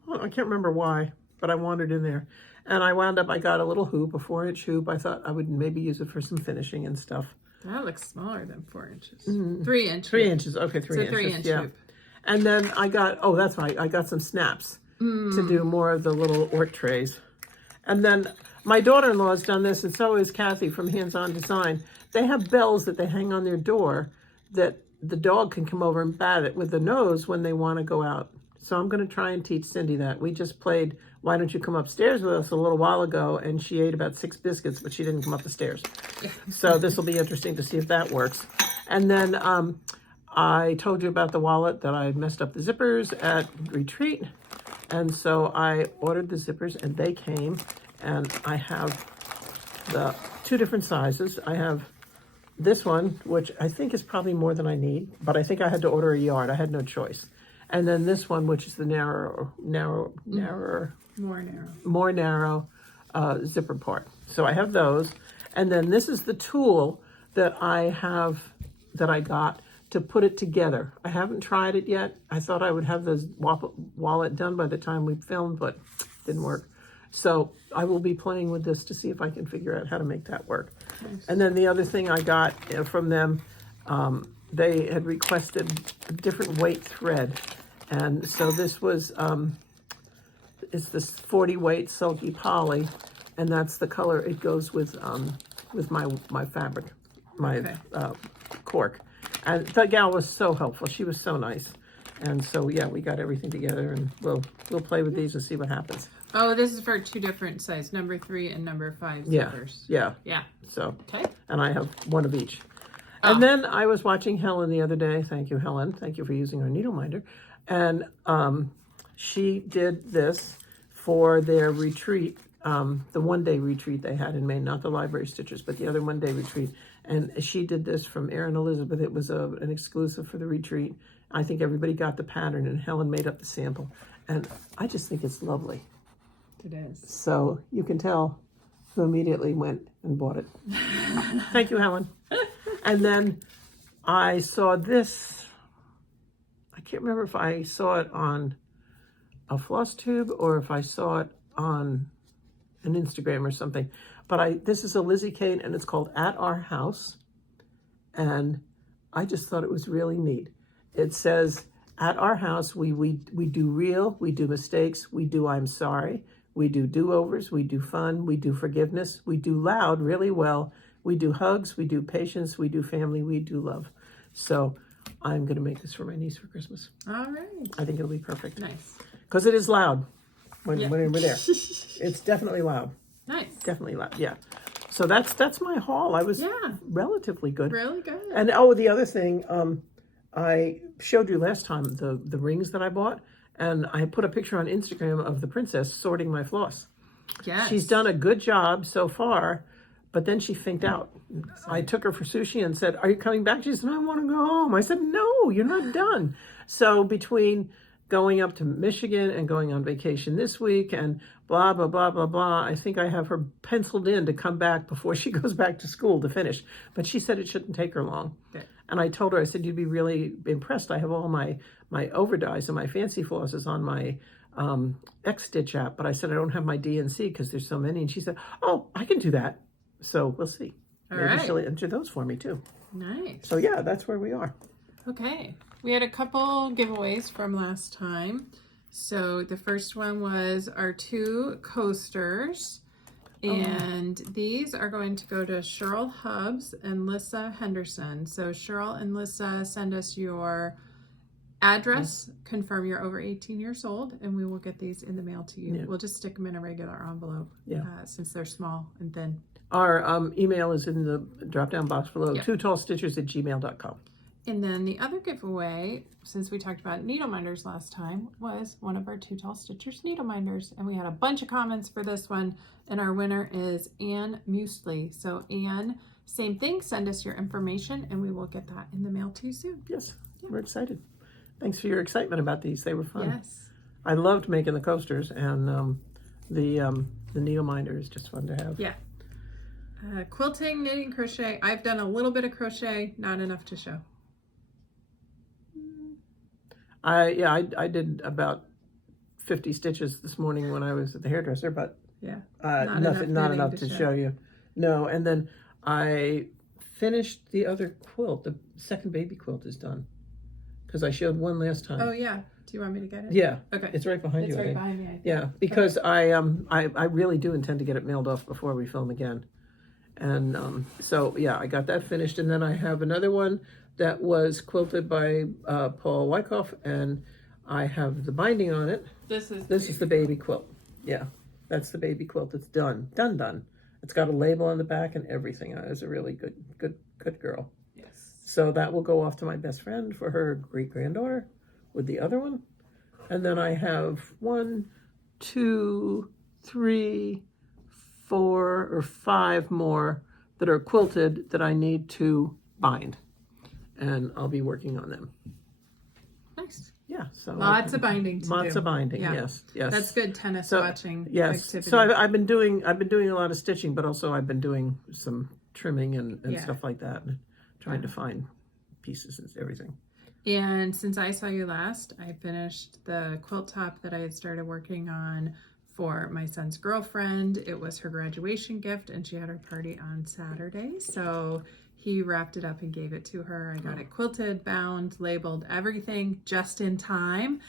can't remember why, but I wandered in there. And I got a little hoop, a 4-inch hoop. I thought I would maybe use it for some finishing and stuff. That looks smaller than 4 inches. 3 inches. 3 inches. Okay, 3 inches. 3-inch hoop. And then I got, that's right, I got some snaps to do more of the little Ort trays. And then my daughter-in-law has done this, and so is Kathy from Hands On Design. They have bells that they hang on their door that the dog can come over and bat it with the nose when they want to go out. So I'm going to try and teach Cindy that. We just played Why Don't You Come Upstairs with us a little while ago, and she ate about 6 biscuits, but she didn't come up the stairs. So this will be interesting to see if that works. And then I told you about the wallet that I messed up the zippers at retreat. And so I ordered the zippers and they came, and I have the 2 different sizes. I have this one, which I think is probably more than I need, but I think I had to order a yard. I had no choice. And then this one, which is the more narrow zipper part. So I have those. And then this is the tool that I got to put it together. I haven't tried it yet. I thought I would have the wallet done by the time we filmed, but didn't work. So I will be playing with this to see if I can figure out how to make that work. Nice. And then the other thing I got from them, they had requested a different weight thread. And so this was, it's this 40 weight Silky Poly, and that's the color it goes with my fabric, cork. And the gal was so helpful. She was so nice. And so, yeah, we got everything together, and we'll play with these and see what happens. Oh, this is for 2 different sizes, number 3 and number 5 zippers. Yeah. So, okay. And I have one of each. And then I was watching Helen the other day. Thank you, Helen. Thank you for using her needle minder. And she did this for their retreat, the one-day retreat they had in Maine, not the library stitchers, but the other one-day retreat. And she did this from Erin Elizabeth. It was an exclusive for the retreat. I think everybody got the pattern, and Helen made up the sample. And I just think it's lovely. It is. So you can tell who immediately went and bought it. Thank you, Helen. And then I saw this. I can't remember if I saw it on a Flosstube or if I saw it on an Instagram or something. But this is a Lizzie Kate, and it's called At Our House. And I just thought it was really neat. It says, at our house, we do real, we do mistakes, we do I'm sorry, We do do-overs, we do fun, we do forgiveness, we do loud really well, we do hugs, we do patience, we do family, we do love. So I'm going to make this for my niece for Christmas. All right. I think it'll be perfect. Nice. Because it is loud when we're there. It's It's definitely loud. nice. Definitely loud, yeah. So that's my haul. I was relatively good. Really good. And the other thing, I showed you last time the rings that I bought, and I put a picture on Instagram of the princess sorting my floss. Yes. She's done a good job so far, but then she finked out. I took her for sushi and said, "Are you coming back?" She said, "I want to go home." I said, "No, you're not done." So between going up to Michigan and going on vacation this week and blah, blah, blah, blah, blah, I think I have her penciled in to come back before she goes back to school to finish. But she said it shouldn't take her long. Good. And I told her, I said, "You'd be really impressed. I have all my overdyes and my fancy flosses on my X-Stitch app, but I said I don't have my DNC because there's so many." And she said, "Oh, I can do that." So we'll see. All Maybe right. she'll enter those for me too. Nice. So yeah, that's where we are. Okay. We had a couple giveaways from last time. So the first one was our 2 coasters. And these are going to go to Cheryl Hubbs and Lissa Henderson. So Cheryl and Lissa, send us your address, confirm you're over 18 years old, and we will get these in the mail to you. Yeah. We'll just stick them in a regular envelope since they're small and thin. Our email is in the drop-down box below, Yeah. 2tallstitchers@gmail.com. And then the other giveaway, since we talked about needle minders last time, was one of our 2 Tall Stitchers needle minders. And we had a bunch of comments for this one. And our winner is Anne Muesli. So Anne, same thing, send us your information and we will get that in the mail to you soon. Yes, we're excited. Thanks for your excitement about these. They were fun. Yes. I loved making the coasters, and the needle minder is just fun to have. Yeah. Quilting, knitting, crochet. I've done a little bit of crochet, not enough to show. I did about 50 stitches this morning when I was at the hairdresser, but Yeah. not enough to show you. No, and then I finished the other quilt. The second baby quilt is done because I showed one last time. Oh yeah. Do you want me to get it? Yeah. Okay. It's right behind It's you. I right think. behind me. I think. Yeah, because I really do intend to get it mailed off before we film again. And so yeah, I got that finished, and then I have another one that was quilted by Paul Wyckoff, and I have the binding on it. This is the baby quilt. Yeah, that's the baby quilt. It's done. It's got a label on the back and everything. I was a really good girl. Yes. So that will go off to my best friend for her great-granddaughter with the other one. And then I have 1, 2, 3, 4 or 5 more that are quilted that I need to bind. And I'll be working on them. Nice. Yeah, so Lots of binding to do. lots of binding. Yeah. Yes. That's good tennis So, watching Yes. activity. So I've been doing a lot of stitching, but also I've been doing some trimming and stuff like that, and trying to find pieces and everything. And since I saw you last, I finished the quilt top that I had started working on for my son's girlfriend. It was her graduation gift, and she had her party on Saturday. So he wrapped it up and gave it to her. I got it quilted, bound, labeled, everything just in time.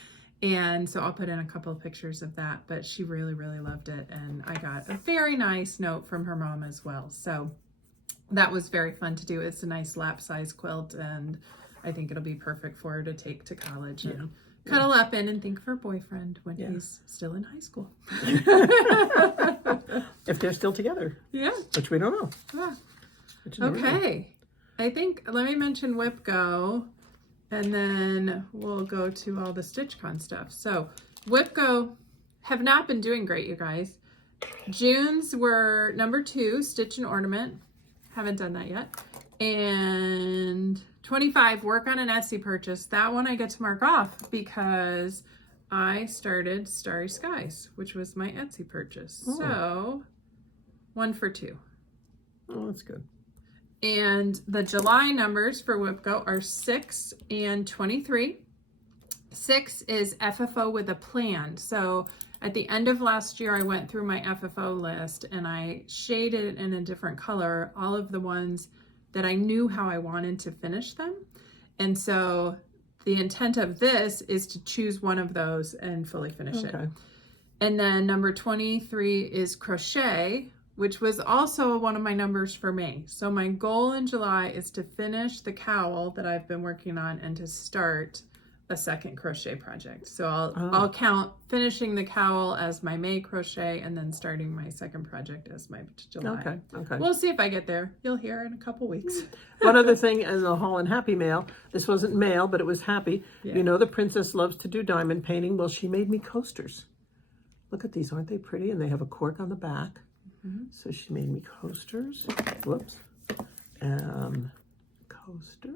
And so I'll put in a couple of pictures of that, but she really, really loved it. And I got a very nice note from her mom as well. So that was very fun to do. It's a nice lap size quilt, and I think it'll be perfect for her to take to college and cuddle up in and think of her boyfriend when he's still in high school. If they're still together. Yeah. Which we don't know. Yeah. Which you never know. Okay. I think, let me mention WhipGo, and then we'll go to all the StitchCon stuff. So WhipGo have not been doing great, you guys. June's were number 2, Stitch and Ornament. Haven't done that yet. And 25, work on an Etsy purchase. That one I get to mark off because I started Starry Skies, which was my Etsy purchase. Oh. So 1 for 2. Oh, that's good. And the July numbers for WhipGo are 6 and 23. 6 is FFO with a plan. So at the end of last year, I went through my FFO list and I shaded in a different color all of the ones that I knew how I wanted to finish them. And so the intent of this is to choose one of those and fully finish it. And then number 23 is crochet, which was also one of my numbers for May. So my goal in July is to finish the cowl that I've been working on and to start a second crochet project. So I'll count finishing the cowl as my May crochet and then starting my second project as my July. Okay. We'll see if I get there. You'll hear in a couple weeks. One other thing as a haul and happy mail. This wasn't mail, but it was happy. Yeah. You know the princess loves to do diamond painting. Well, she made me coasters. Look at these. Aren't they pretty? And they have a cork on the back. So she made me coasters. Whoops. Coaster.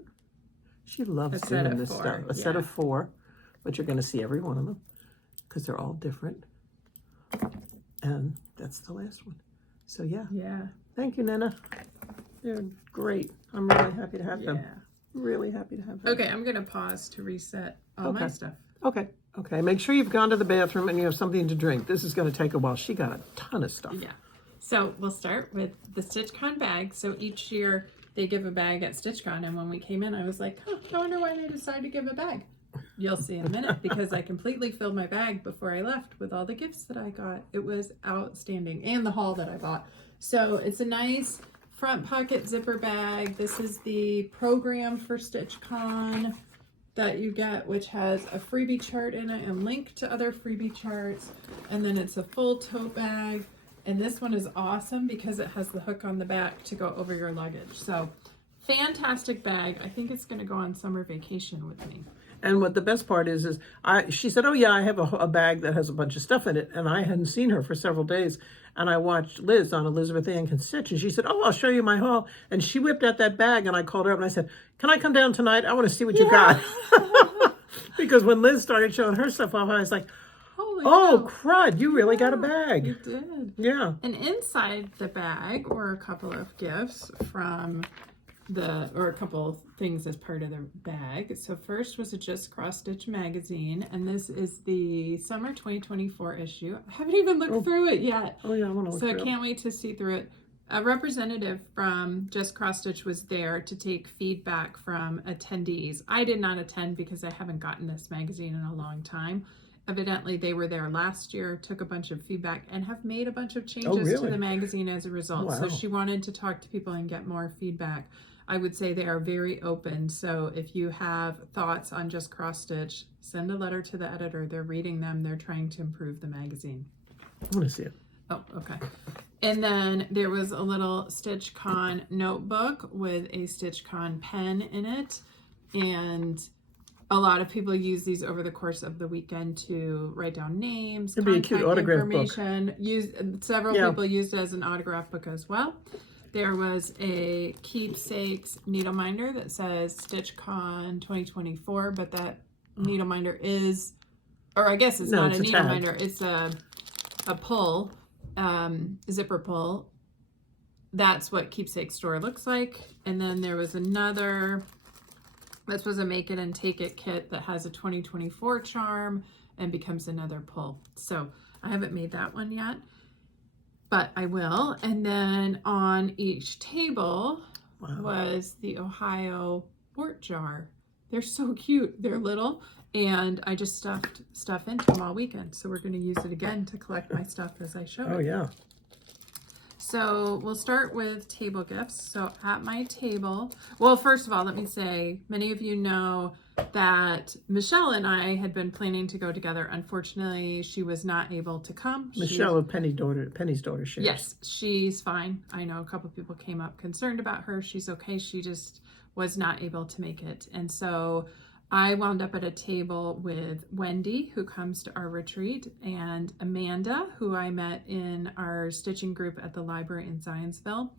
She loves doing this stuff. A set of 4, but you're going to see every one of them because they're all different. And that's the last one. So yeah. Thank you, Nana. They're great. I'm really happy to have them. Really happy to have them. Okay, I'm going to pause to reset all my stuff. Okay. Make sure you've gone to the bathroom and you have something to drink. This is going to take a while. She got a ton of stuff. Yeah. So we'll start with the StitchCon bag. So each year they give a bag at StitchCon, and when we came in, I was like, I wonder why they decided to give a bag. You'll see in a minute, because I completely filled my bag before I left with all the gifts that I got. It was outstanding, and the haul that I bought. So it's a nice front pocket zipper bag. This is the program for StitchCon that you get, which has a freebie chart in it and link to other freebie charts. And then it's a full tote bag. And this one is awesome because it has the hook on the back to go over your luggage. So fantastic bag. I think it's going to go on summer vacation with me. And what the best part is she said, oh yeah, I have a bag that has a bunch of stuff in it. And I hadn't seen her for several days. And I watched Liz on Elizabeth Ann Can Stitch. And she said, oh, I'll show you my haul. And she whipped out that bag, and I called her up and I said, can I come down tonight? I want to see what you got. Because when Liz started showing her stuff off, I was like, oh, crud, you really got a bag. You did. Yeah. And inside the bag were a couple of gifts from a couple of things as part of the bag. So first was a Just Cross Stitch magazine, and this is the summer 2024 issue. I haven't even looked through it yet. Oh yeah, I want to look through it. So I can't wait to see through it. A representative from Just Cross Stitch was there to take feedback from attendees. I did not attend because I haven't gotten this magazine in a long time. Evidently, they were there last year, took a bunch of feedback, and have made a bunch of changes to the magazine as a result. Wow. So she wanted to talk to people and get more feedback. I would say they are very open. So if you have thoughts on Just Cross Stitch, send a letter to the editor. They're reading them. They're trying to improve the magazine. I want to see it. Oh, okay. And then there was a little StitchCon notebook with a StitchCon pen in it. And a lot of people use these over the course of the weekend to write down names, It'd be a cute autograph information. Several people used it as an autograph book as well. There was a keepsakes needle minder that says StitchCon 2024, but that needle minder is, or I guess it's not a needle minder, it's a pull, zipper pull. That's what Keepsake Store looks like. And then there was another, this was a make it and take it kit that has a 2024 charm and becomes another pull. So I haven't made that one yet, but I will. And then on each table was the Ohio wort jar. They're so cute. They're little, and I just stuffed stuff into them all weekend. So we're going to use it again to collect my stuff as I show it. Oh yeah. So we'll start with table gifts. So at my table, well, first of all, let me say, many of you know that Michelle and I had been planning to go together. Unfortunately, she was not able to come. Michelle of Penny's daughter shares. Yes, she's fine. I know a couple people came up concerned about her. She's okay. She just was not able to make it. And so I wound up at a table with Wendy, who comes to our retreat, and Amanda, who I met in our stitching group at the library in Zionsville,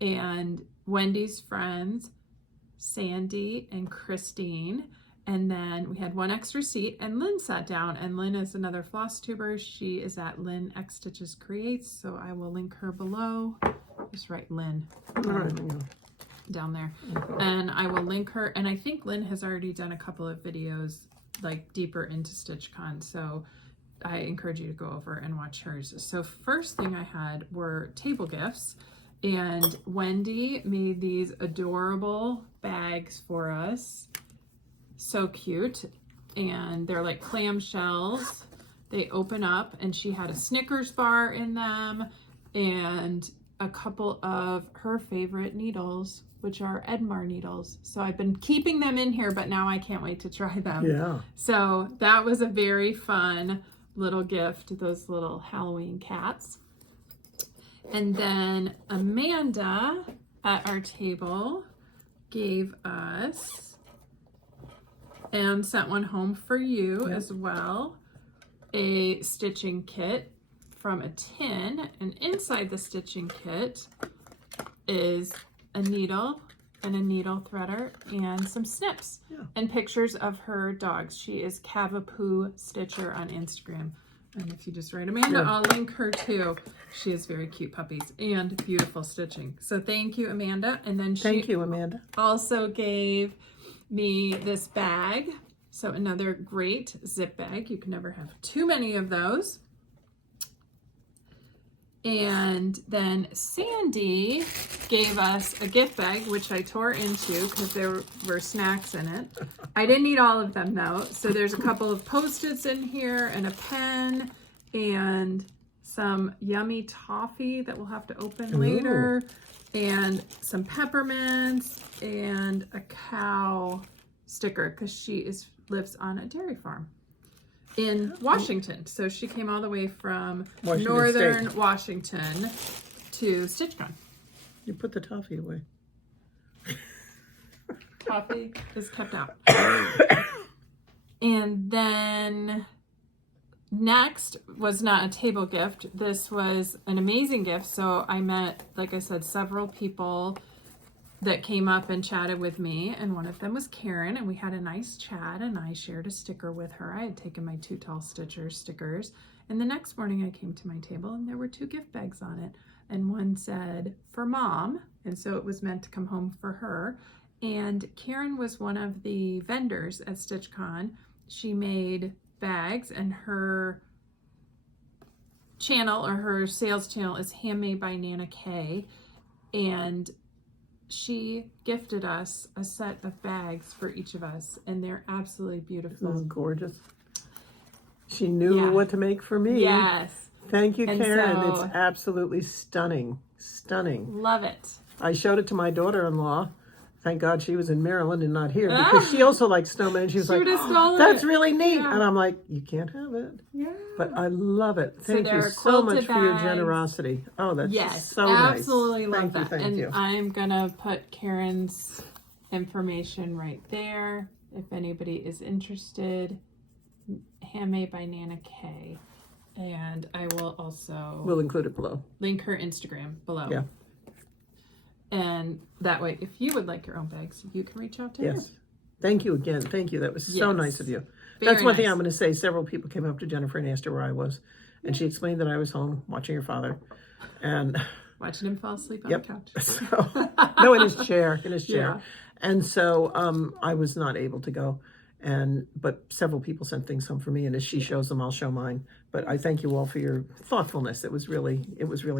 and Wendy's friends, Sandy and Christine. And then we had one extra seat, and Lynn sat down, and Lynn is another Flosstuber. She is at Lynn X Stitches Creates, so I will link her below. Just write Lynn down there, and I will link her. And I think Lynn has already done a couple of videos like deeper into StitchCon, so I encourage you to go over and watch hers. So first thing I had were table gifts, and Wendy made these adorable bags for us. So cute. And they're like clamshells They open up, and she had a Snickers bar in them and a couple of her favorite needles, which are Edmar needles. So I've been keeping them in here, but now I can't wait to try them. Yeah. So that was a very fun little gift, those little Halloween cats. And then Amanda at our table gave us, and sent one home for you as well, a stitching kit from a tin, and inside the stitching kit is a needle and a needle threader and some snips and pictures of her dogs. She is Cavapoo Stitcher on Instagram. And if you just write Amanda, I'll link her too. She has very cute puppies and beautiful stitching. So thank you, Amanda. And then Thank you, Amanda. Also gave me this bag. So another great zip bag. You can never have too many of those. And then Sandy gave us a gift bag, which I tore into because there were snacks in it. I didn't eat all of them though. So there's a couple of Post-its in here and a pen and some yummy toffee that we'll have to open later, and some peppermints and a cow sticker because she lives on a dairy farm in Washington. So she came all the way from northern Washington to StitchCon. You put the toffee away. Toffee is kept out. And then next was not a table gift. This was an amazing gift. So I met, like I said, several people that came up and chatted with me, and one of them was Karen, and we had a nice chat, and I shared a sticker with her. I had taken my 2 Tall Stitchers stickers, and the next morning I came to my table and there were 2 gift bags on it, and one said for Mom, and so it was meant to come home for her. And Karen was one of the vendors at StitchCon. She made bags, and her channel, or her sales channel, is Handmade by Nana K, and she gifted us a set of bags for each of us, and they're absolutely beautiful. This is gorgeous. She knew what to make for me. Yes. Thank you, And Karen. so- It's absolutely stunning. Stunning. Love it. I showed it to my daughter-in-law. Thank God she was in Maryland and not here, because she also likes snowmen. And she was like, would've stolen that's it. really neat. Yeah. And I'm like, you can't have it. Yeah. But I love it. Thank there you are so much quilted for your bags. generosity. Oh, that's Yes, so nice. absolutely love that. Thank And you. I'm gonna put Karen's information right there if anybody is interested. Handmade by Nana K. And I will also We'll include it below. link her Instagram below. Yeah. And that way, if you would like your own bags, you can reach out to her. Yes. Thank you again. Thank you. That was so Yes. nice of you. Very That's one thing nice. I'm going to say. Several people came up to Jennifer and asked her where I was. And she explained that I was home watching her father. And Watching him fall asleep on Yep. the couch. so, no, in his chair, Yeah. And so I was not able to go. But several people sent things home for me. And as she shows them, I'll show mine. But I thank you all for your thoughtfulness. It was really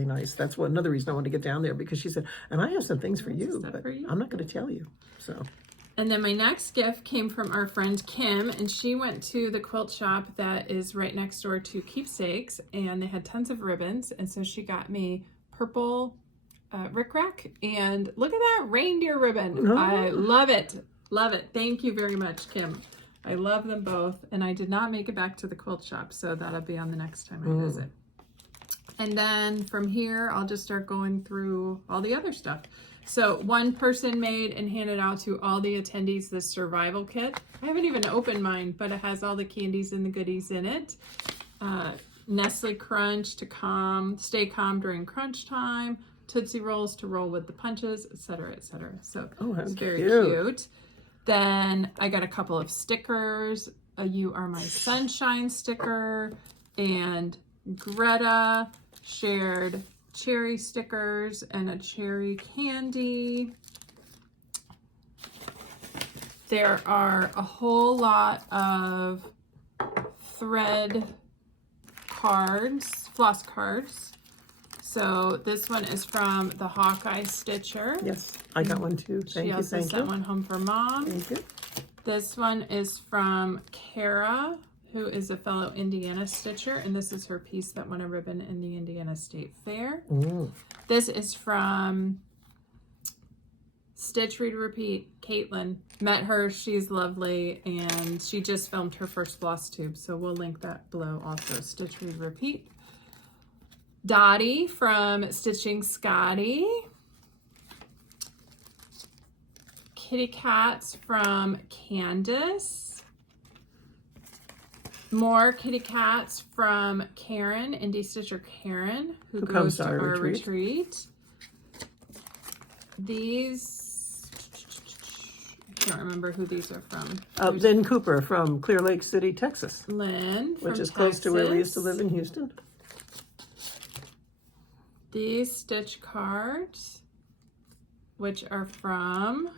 nice. That's another reason I wanted to get down there, because she said, and I have some things for you, stuff but for you. I'm not going to tell you. So And then my next gift came from our friend Kim, and she went to the quilt shop that is right next door to Keepsakes, and they had tons of ribbons, and so she got me purple rickrack, and look at that reindeer ribbon. Oh. I love it. Love it. Thank you very much, Kim. I love them both, and I did not make it back to the quilt shop, so that'll be on the next time I visit. And then from here, I'll just start going through all the other stuff. So one person made and handed out to all the attendees this survival kit. I haven't even opened mine, but it has all the candies and the goodies in it. Nestle Crunch to stay calm during crunch time, Tootsie Rolls to roll with the punches, etc., etc. So it's very cute. Then I got a couple of stickers, a You Are My Sunshine sticker, and Greta shared cherry stickers and a cherry candy. There are a whole lot of thread cards, floss cards. So this one is from the Hawkeye Stitcher. yes, I got one too. She also sent one home for Mom. Thank you. This one is from Kara, who is a fellow Indiana stitcher, and this is her piece that won a ribbon in the Indiana State Fair. This is from Stitch, Read, Repeat. Caitlin, met her, she's lovely, and she just filmed her first Flosstube, so we'll link that below also. Stitch, Read, Repeat. Dottie from Stitching Scotty. Kitty Cats from Candace. More kitty cats from Karen, Indie Stitcher Karen, who goes to our retreat. These, I can't remember who these are from. Lynn Cooper from Clear Lake City, Texas. Lynn from Which is close to where we used to live in Houston. These stitch cards, which are from...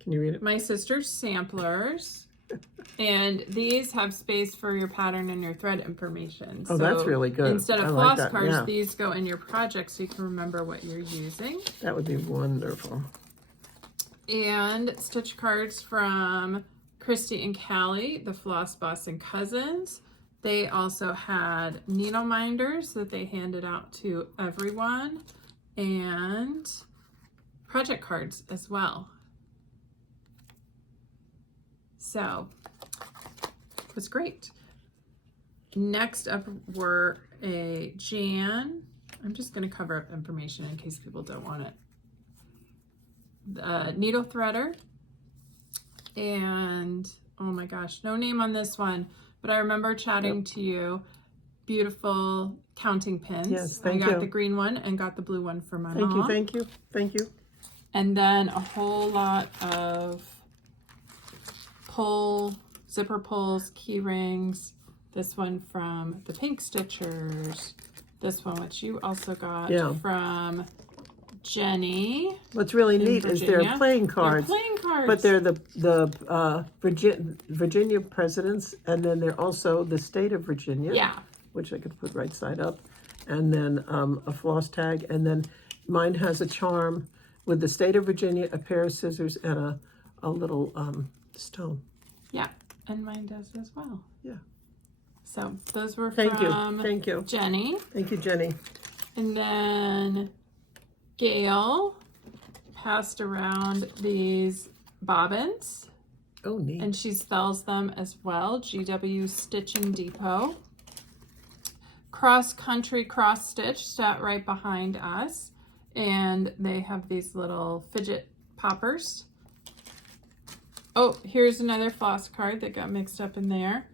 Can you read it? My Sister's Samplers. And these have space for your pattern and your thread information. Oh, so that's really good. Instead of floss cards, these go in your project so you can remember what you're using. That would be wonderful. And stitch cards from Christy and Callie, the Floss Boss and Cousins. They also had needle minders that they handed out to everyone, and project cards as well. So it was great. Next up were a Jan. I'm just going to cover up information in case people don't want it. The needle threader. And oh my gosh, no name on this one, but I remember chatting to you. Beautiful counting pins. Yes, thank you. I got the green one and got the blue one for my mom. Thank you. And then a whole lot of zipper pulls, key rings. This one from the Pink Stitchers. This one, which you also got from Jenny. What's really neat is they're playing cards. They're playing cards. But they're the Virginia presidents, and then they're also the state of Virginia. Yeah. Which I could put right side up. And then a floss tag. And then mine has a charm with the state of Virginia, a pair of scissors, and a little stone. Yeah, and mine does as well. Yeah. So those were Thank you, Jenny. Thank you, Jenny. And then Gail passed around these bobbins. Oh, neat. And she spells them as well. GW Stitching Depot. Cross Country Cross Stitch sat right behind us. And they have these little fidget poppers. Oh, here's another floss card that got mixed up in there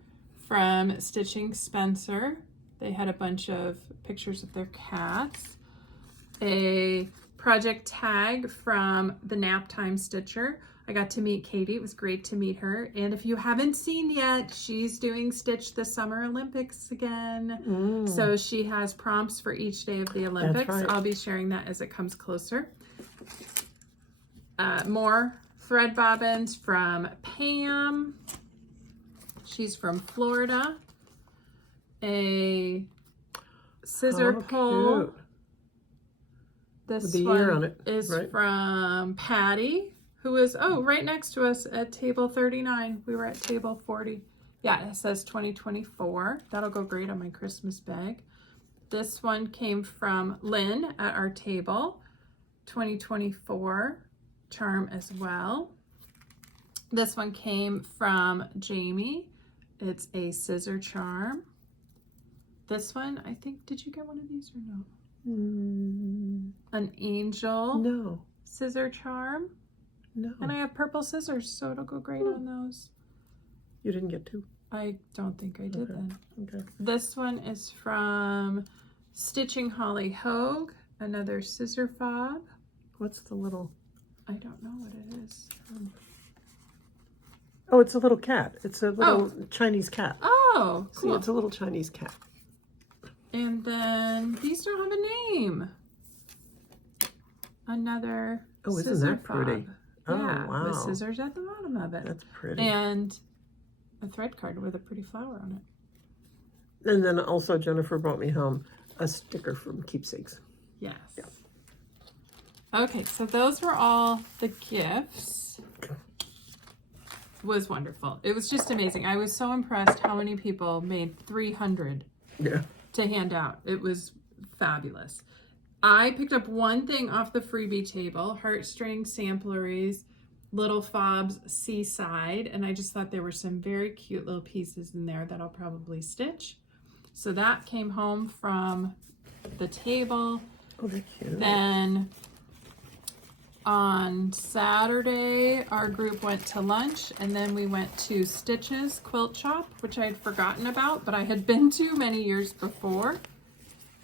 from Stitching Spencer. They had a bunch of pictures of their cats. A project tag from the thenaptimestitcher. I got to meet Katie. It was great to meet her. And if you haven't seen yet, she's doing Stitch the Summer Olympics again. So she has prompts for each day of the Olympics. Right. I'll be sharing that as it comes closer. More thread bobbins from Pam. She's from Florida. A scissor pull. Cute. This with the one year on it, is right? From Patty, who is right next to us at table 39. We were at table 40. Yeah, it says 2024. That'll go great on my Christmas bag. This one came from Lynn at our table. 2024 charm as well. This one came from Jamie. It's a scissor charm. This one, I think, did you get one of these or no? An angel scissor charm. No. And I have purple scissors, so it'll go great on those. You didn't get two? I don't think I did then. Okay. This one is from Stitching Holly Hogue, another scissor fob. What's the little? I don't know what it is. Oh, it's a little cat. It's a little Chinese cat. Oh, cool. See, it's a little Chinese cat. And then these don't have a name. Another isn't that pretty? Fob. Oh, yeah, wow. with scissors at the bottom of it. That's pretty. And a thread card with a pretty flower on it. And then also Jennifer brought me home a sticker from Keepsakes. Yes. Yeah. Okay, so those were all the gifts. was wonderful. It was just amazing. I was so impressed how many people made 300 to hand out. It was fabulous. I picked up one thing off the freebie table, heartstring sampleries, little fobs, seaside, and I just thought there were some very cute little pieces in there that I'll probably stitch. So that came home from the table. Oh, they're cute. Then on Saturday, our group went to lunch, and then we went to Stitches Quilt Shop, which I had forgotten about, but I had been to many years before.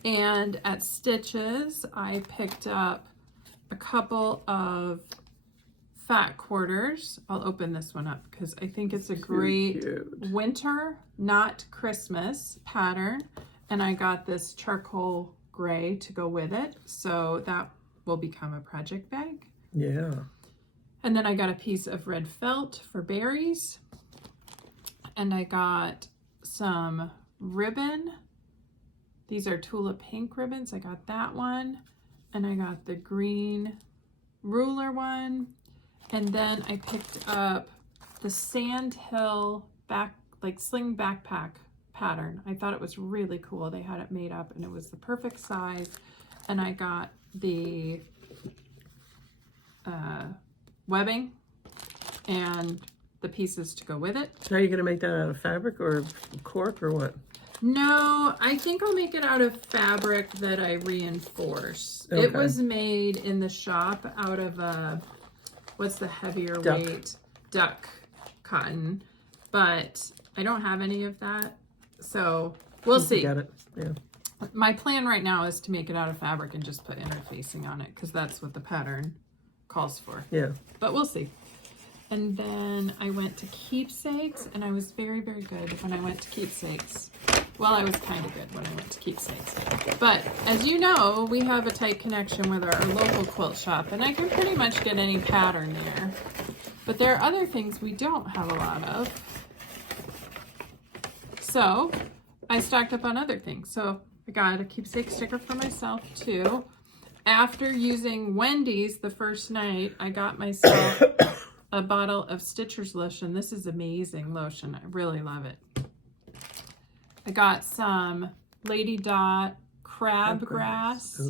And at Stitches, I picked up a couple of fat quarters. I'll open this one up because I think it's a great winter, not Christmas pattern. And I got this charcoal gray to go with it. So that will become a project bag. Yeah. And then I got a piece of red felt for berries. And I got some ribbon. These are Tulip Pink ribbons. I got that one. And I got the green ruler one. And then I picked up the Sand Hill sling backpack pattern. I thought it was really cool. They had it made up and it was the perfect size. And I got the webbing and the pieces to go with it. So are you going to make that out of fabric or cork or what? No, I think I'll make it out of fabric that I reinforce. Okay. It was made in the shop out of what's the heavier weight? Duck cotton. But I don't have any of that. So we'll see. Got it. Yeah. My plan right now is to make it out of fabric and just put interfacing on it because that's what the pattern calls for. Yeah. But we'll see. And then I went to Keepsakes, and I was very, very good when I went to Keepsakes. Well, I was kind of good when I went to Keepsakes. But as you know, we have a tight connection with our local quilt shop, and I can pretty much get any pattern there. But there are other things we don't have a lot of. So I stocked up on other things. So I got a keepsake sticker for myself too. After using Wendy's the first night, I got myself a bottle of Stitchers lotion. This is amazing lotion. I really love it. I got some Lady Dot crabgrass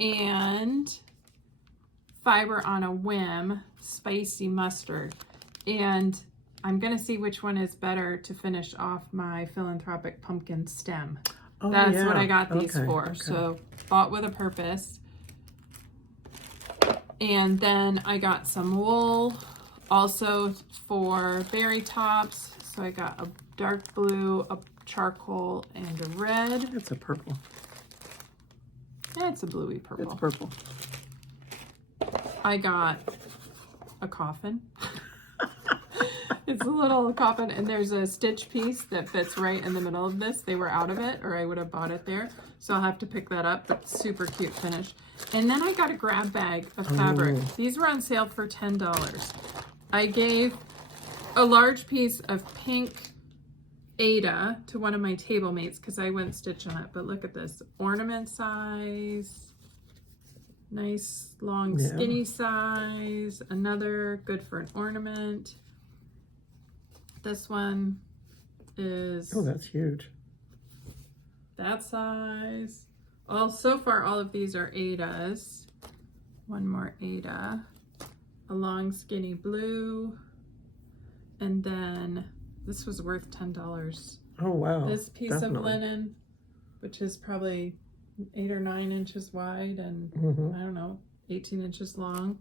and Fiber on a Whim spicy mustard. And I'm going to see which one is better to finish off my philanthropic pumpkin stem. Oh, That's yeah. what I got these for. Okay. So bought with a purpose. And then I got some wool also for berry tops. So I got a dark blue, a charcoal, and a red. That's a purple. Yeah, it's a bluey purple. It's purple. I got a coffin. It's a little coffin, and there's a stitch piece that fits right in the middle of this. They were out of it, or I would have bought it there. So I'll have to pick that up, but super cute finish. And then I got a grab bag of fabric. These were on sale for $10. I gave a large piece of pink Ada to one of my table mates because I wouldn't stitch on it. But look at this, ornament size, nice long skinny size, another good for an ornament. This one is that's huge. that size. So far all of these are Adas. One more Ada, a long skinny blue, and then this was worth $10. Oh wow. This piece of linen, which is probably 8 or 9 inches wide and I don't know, 18 inches long.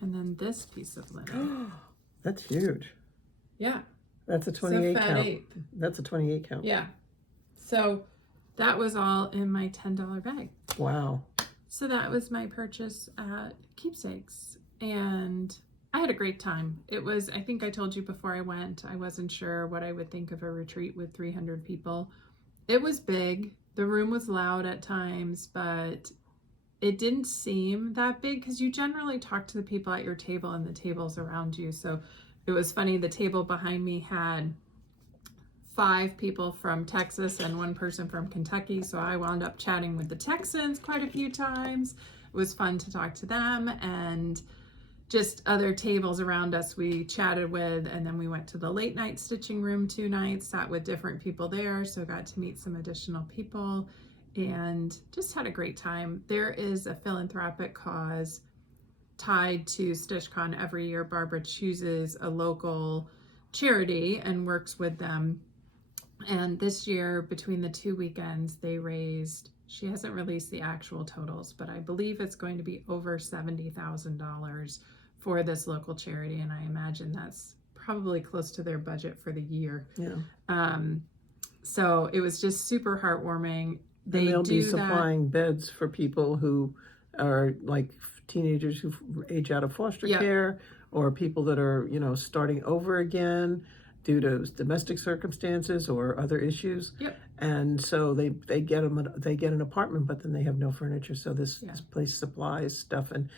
And then this piece of linen. That's huge. Yeah. That's a 28 fat count. eighth. That's a 28 count. Yeah. So that was all in my $10 bag. Wow. So that was my purchase at Keepsakes. And I had a great time. It was, I think I told you before I went, I wasn't sure what I would think of a retreat with 300 people. It was big. The room was loud at times, but it didn't seem that big because you generally talk to the people at your table and the tables around you. So it was funny, the table behind me had 5 people from Texas and 1 person from Kentucky. So I wound up chatting with the Texans quite a few times. It was fun to talk to them. And just other tables around us we chatted with, and then we went to the late night stitching room 2 nights, sat with different people there, so got to meet some additional people and just had a great time. There is a philanthropic cause tied to StitchCon every year. Barbara chooses a local charity and works with them, and this year between the 2 weekends they raised, she hasn't released the actual totals, but I believe it's going to be over $70,000 for this local charity, and I imagine that's probably close to their budget for the year. Yeah. So it was just super heartwarming. They'll be supplying beds for people who are like teenagers who age out of foster care, or people that are, you know, starting over again due to domestic circumstances or other issues. And so they get an apartment, but then they have no furniture. So this place supplies stuff, and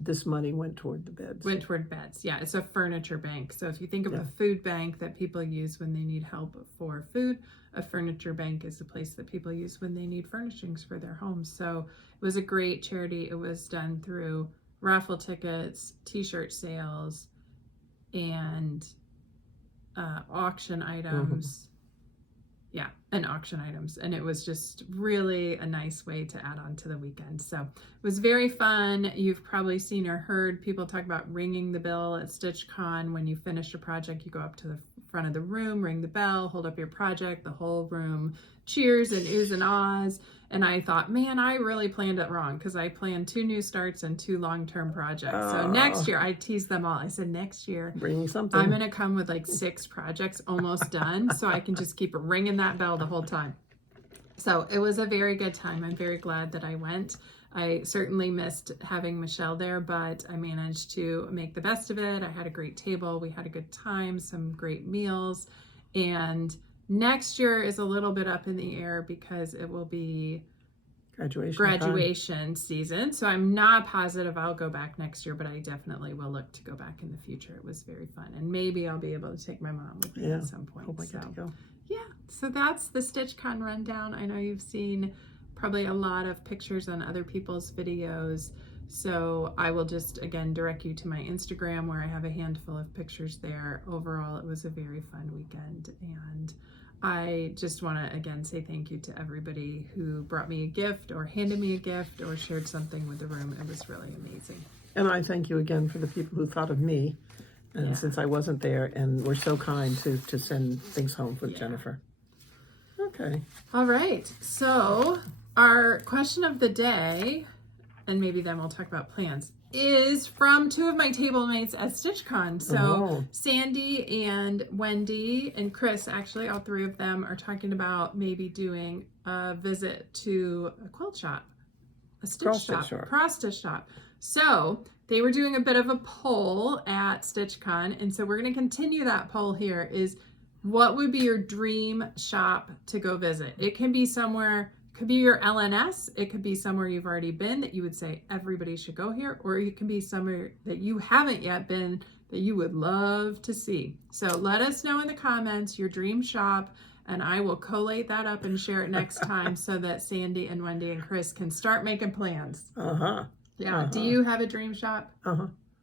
this money went toward the beds. Went toward beds. Yeah, it's a furniture bank. So if you think of a food bank that people use when they need help for food, a furniture bank is the place that people use when they need furnishings for their homes. So it was a great charity. It was done through raffle tickets, t-shirt sales, and auction items. And auction items. And it was just really a nice way to add on to the weekend. So it was very fun. You've probably seen or heard people talk about ringing the bell at StitchCon. When you finish a project, you go up to the front of the room, ring the bell, hold up your project, the whole room cheers and oohs and ahs. And I thought, man, I really planned it wrong, because I planned 2 new starts and 2 long-term projects. So next year, I teased them all. I said, next year, bring something. I'm going to come with like 6 projects almost done, so I can just keep ringing that bell the whole time. So it was a very good time. I'm very glad that I went. I certainly missed having Michelle there, but I managed to make the best of it. I had a great table. We had a good time, some great meals. And next year is a little bit up in the air because it will be graduation season. So I'm not positive I'll go back next year, but I definitely will look to go back in the future. It was very fun. And maybe I'll be able to take my mom with me at some point. Hope I get to go. Yeah, so that's the StitchCon rundown. I know you've seen probably a lot of pictures on other people's videos, so I will just again direct you to my Instagram, where I have a handful of pictures there. Overall, it was a very fun weekend, and I just want to again say thank you to everybody who brought me a gift or handed me a gift or shared something with the room. It was really amazing. And I thank you again for the people who thought of me, and since I wasn't there, and were so kind to send things home with Jennifer. Okay. All right. So our question of the day, and maybe then we'll talk about plans, is from 2 of my table mates at StitchCon. So Sandy and Wendy and Chris, actually all 3 of them, are talking about maybe doing a visit to a quilt shop, a cross stitch shop. So they were doing a bit of a poll at StitchCon, and so we're going to continue that poll here. Is what would be your dream shop to go visit? It can be somewhere, could be your LNS, it could be somewhere you've already been that you would say everybody should go here, or it can be somewhere that you haven't yet been that you would love to see. So let us know in the comments your dream shop, and I will collate that up and share it next time so that Sandy and Wendy and Chris can start making plans. Yeah. Do you have a dream shop?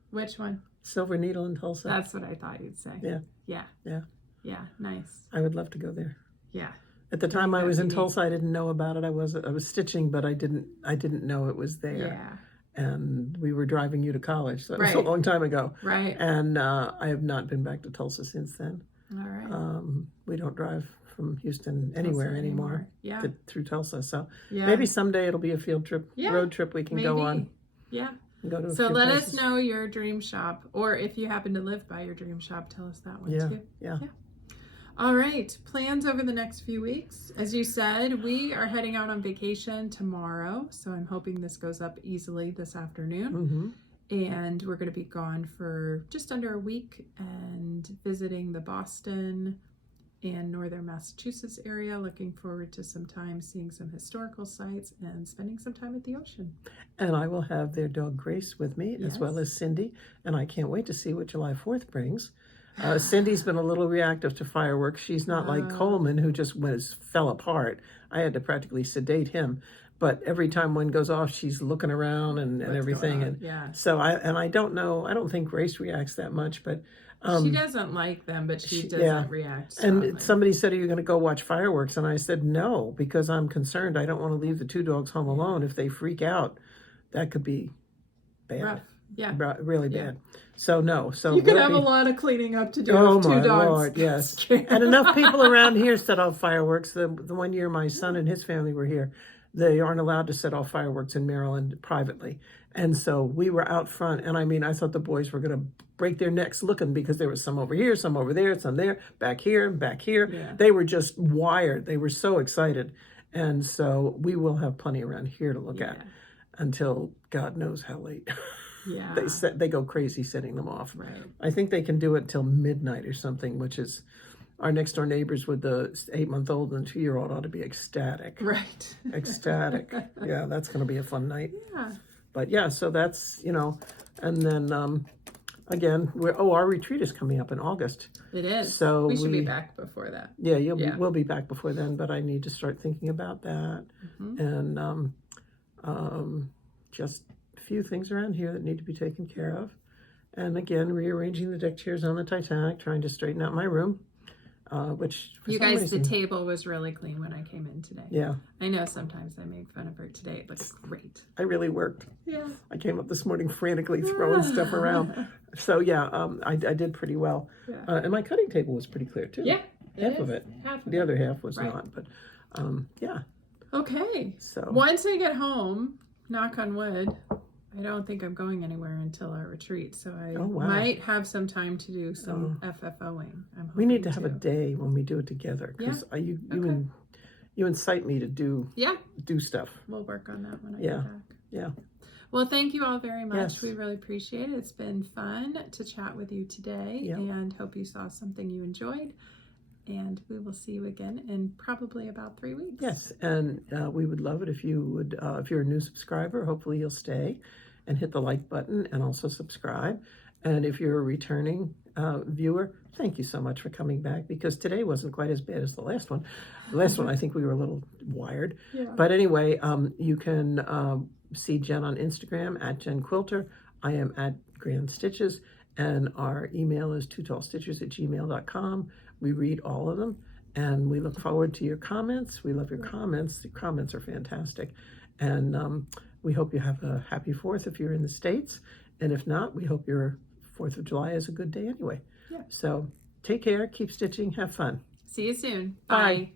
Which one? Silver Needle in Tulsa. That's what I thought you'd say. Yeah, nice. I would love to go there. Yeah. At the time I was in Tulsa, I didn't know about it. I was stitching, but I didn't know it was there. And we were driving you to college, so it was a long time ago. And I have not been back to Tulsa since then. All right. We don't drive from Houston anywhere anymore. Through Tulsa. So Yeah. maybe someday it'll be a field trip, road trip we can go on. Yeah. Go to so let us know your dream shop, or if you happen to live by your dream shop, tell us that one too. Yeah. All right, plans over the next few weeks. As you said, we are heading out on vacation tomorrow, so I'm hoping this goes up easily this afternoon. And we're going to be gone for just under a week and visiting the Boston and northern Massachusetts area. Looking forward to some time seeing some historical sites and spending some time at the ocean. And I will have their dog Grace with me, as well as Cindy, and I can't wait to see what July 4th brings. Cindy's been a little reactive to fireworks. She's not like Coleman, who just fell apart. I had to practically sedate him. but every time one goes off, she's looking around and everything. And yeah. so I don't know. I don't think Grace reacts that much, but she doesn't like them, but she doesn't react strongly. And somebody said, "Are you going to go watch fireworks?" And I said, "No, because I'm concerned. I don't want to leave the 2 dogs home alone. If they freak out, that could be bad." Rough. Yeah. Really bad. So no. So you could have a lot of cleaning up to do with 2 dogs. Lord, yes. And enough people around here set off fireworks. The one year my son and his family were here, they aren't allowed to set off fireworks in Maryland privately. And so we were out front, and I mean, I thought the boys were going to break their necks looking, because there was some over here, some over there, some there, back here, and back here. Yeah. They were just wired. They were so excited. And so we will have plenty around here to look at until God knows how late. Yeah. They go crazy setting them off. Right. I think they can do it till midnight or something, which is our next door neighbors with the 8-month-old and 2-year-old ought to be ecstatic. Right. Ecstatic. Yeah, that's going to be a fun night. Yeah. But yeah, so that's, and then again, our retreat is coming up in August. It is. So we should be back before that. Yeah, we'll be back before then, but I need to start thinking about that. And just a few things around here that need to be taken care of. And again, rearranging the deck chairs on the Titanic, trying to straighten out my room. Which for you some guys, reason, the table was really clean when I came in today. Yeah. I know sometimes I make fun of her. Today it looks great. I really worked. Yeah. I came up this morning frantically throwing stuff around. So yeah, I did pretty well. Yeah. And my cutting table was pretty clear too. Yeah. Half of it. The other half was not, but yeah. Okay. So once I get home, knock on wood, I don't think I'm going anywhere until our retreat, so I might have some time to do some FFOing. We need to have a day when we do it together, because you incite me to do stuff. We'll work on that when I get back. Yeah. Well, thank you all very much. Yes. We really appreciate it. It's been fun to chat with you today, and hope you saw something you enjoyed. And we will see you again in probably about 3 weeks. Yes, and we would love it if you would, if you're a new subscriber, hopefully you'll stay and hit the like button and also subscribe. And if you're a returning viewer, thank you so much for coming back, because today wasn't quite as bad as the last one. The last one, I think we were a little wired. Yeah. But anyway, you can see Jen on Instagram at Jen Quilter. I am at Grand Stitches, and our email is twotallstitchers@gmail.com. We read all of them, and we look forward to your comments. We love your comments. The comments are fantastic. And we hope you have a happy 4th if you're in the States. And if not, we hope your 4th of July is a good day anyway. Yeah. So take care, keep stitching, have fun. See you soon. Bye. Bye.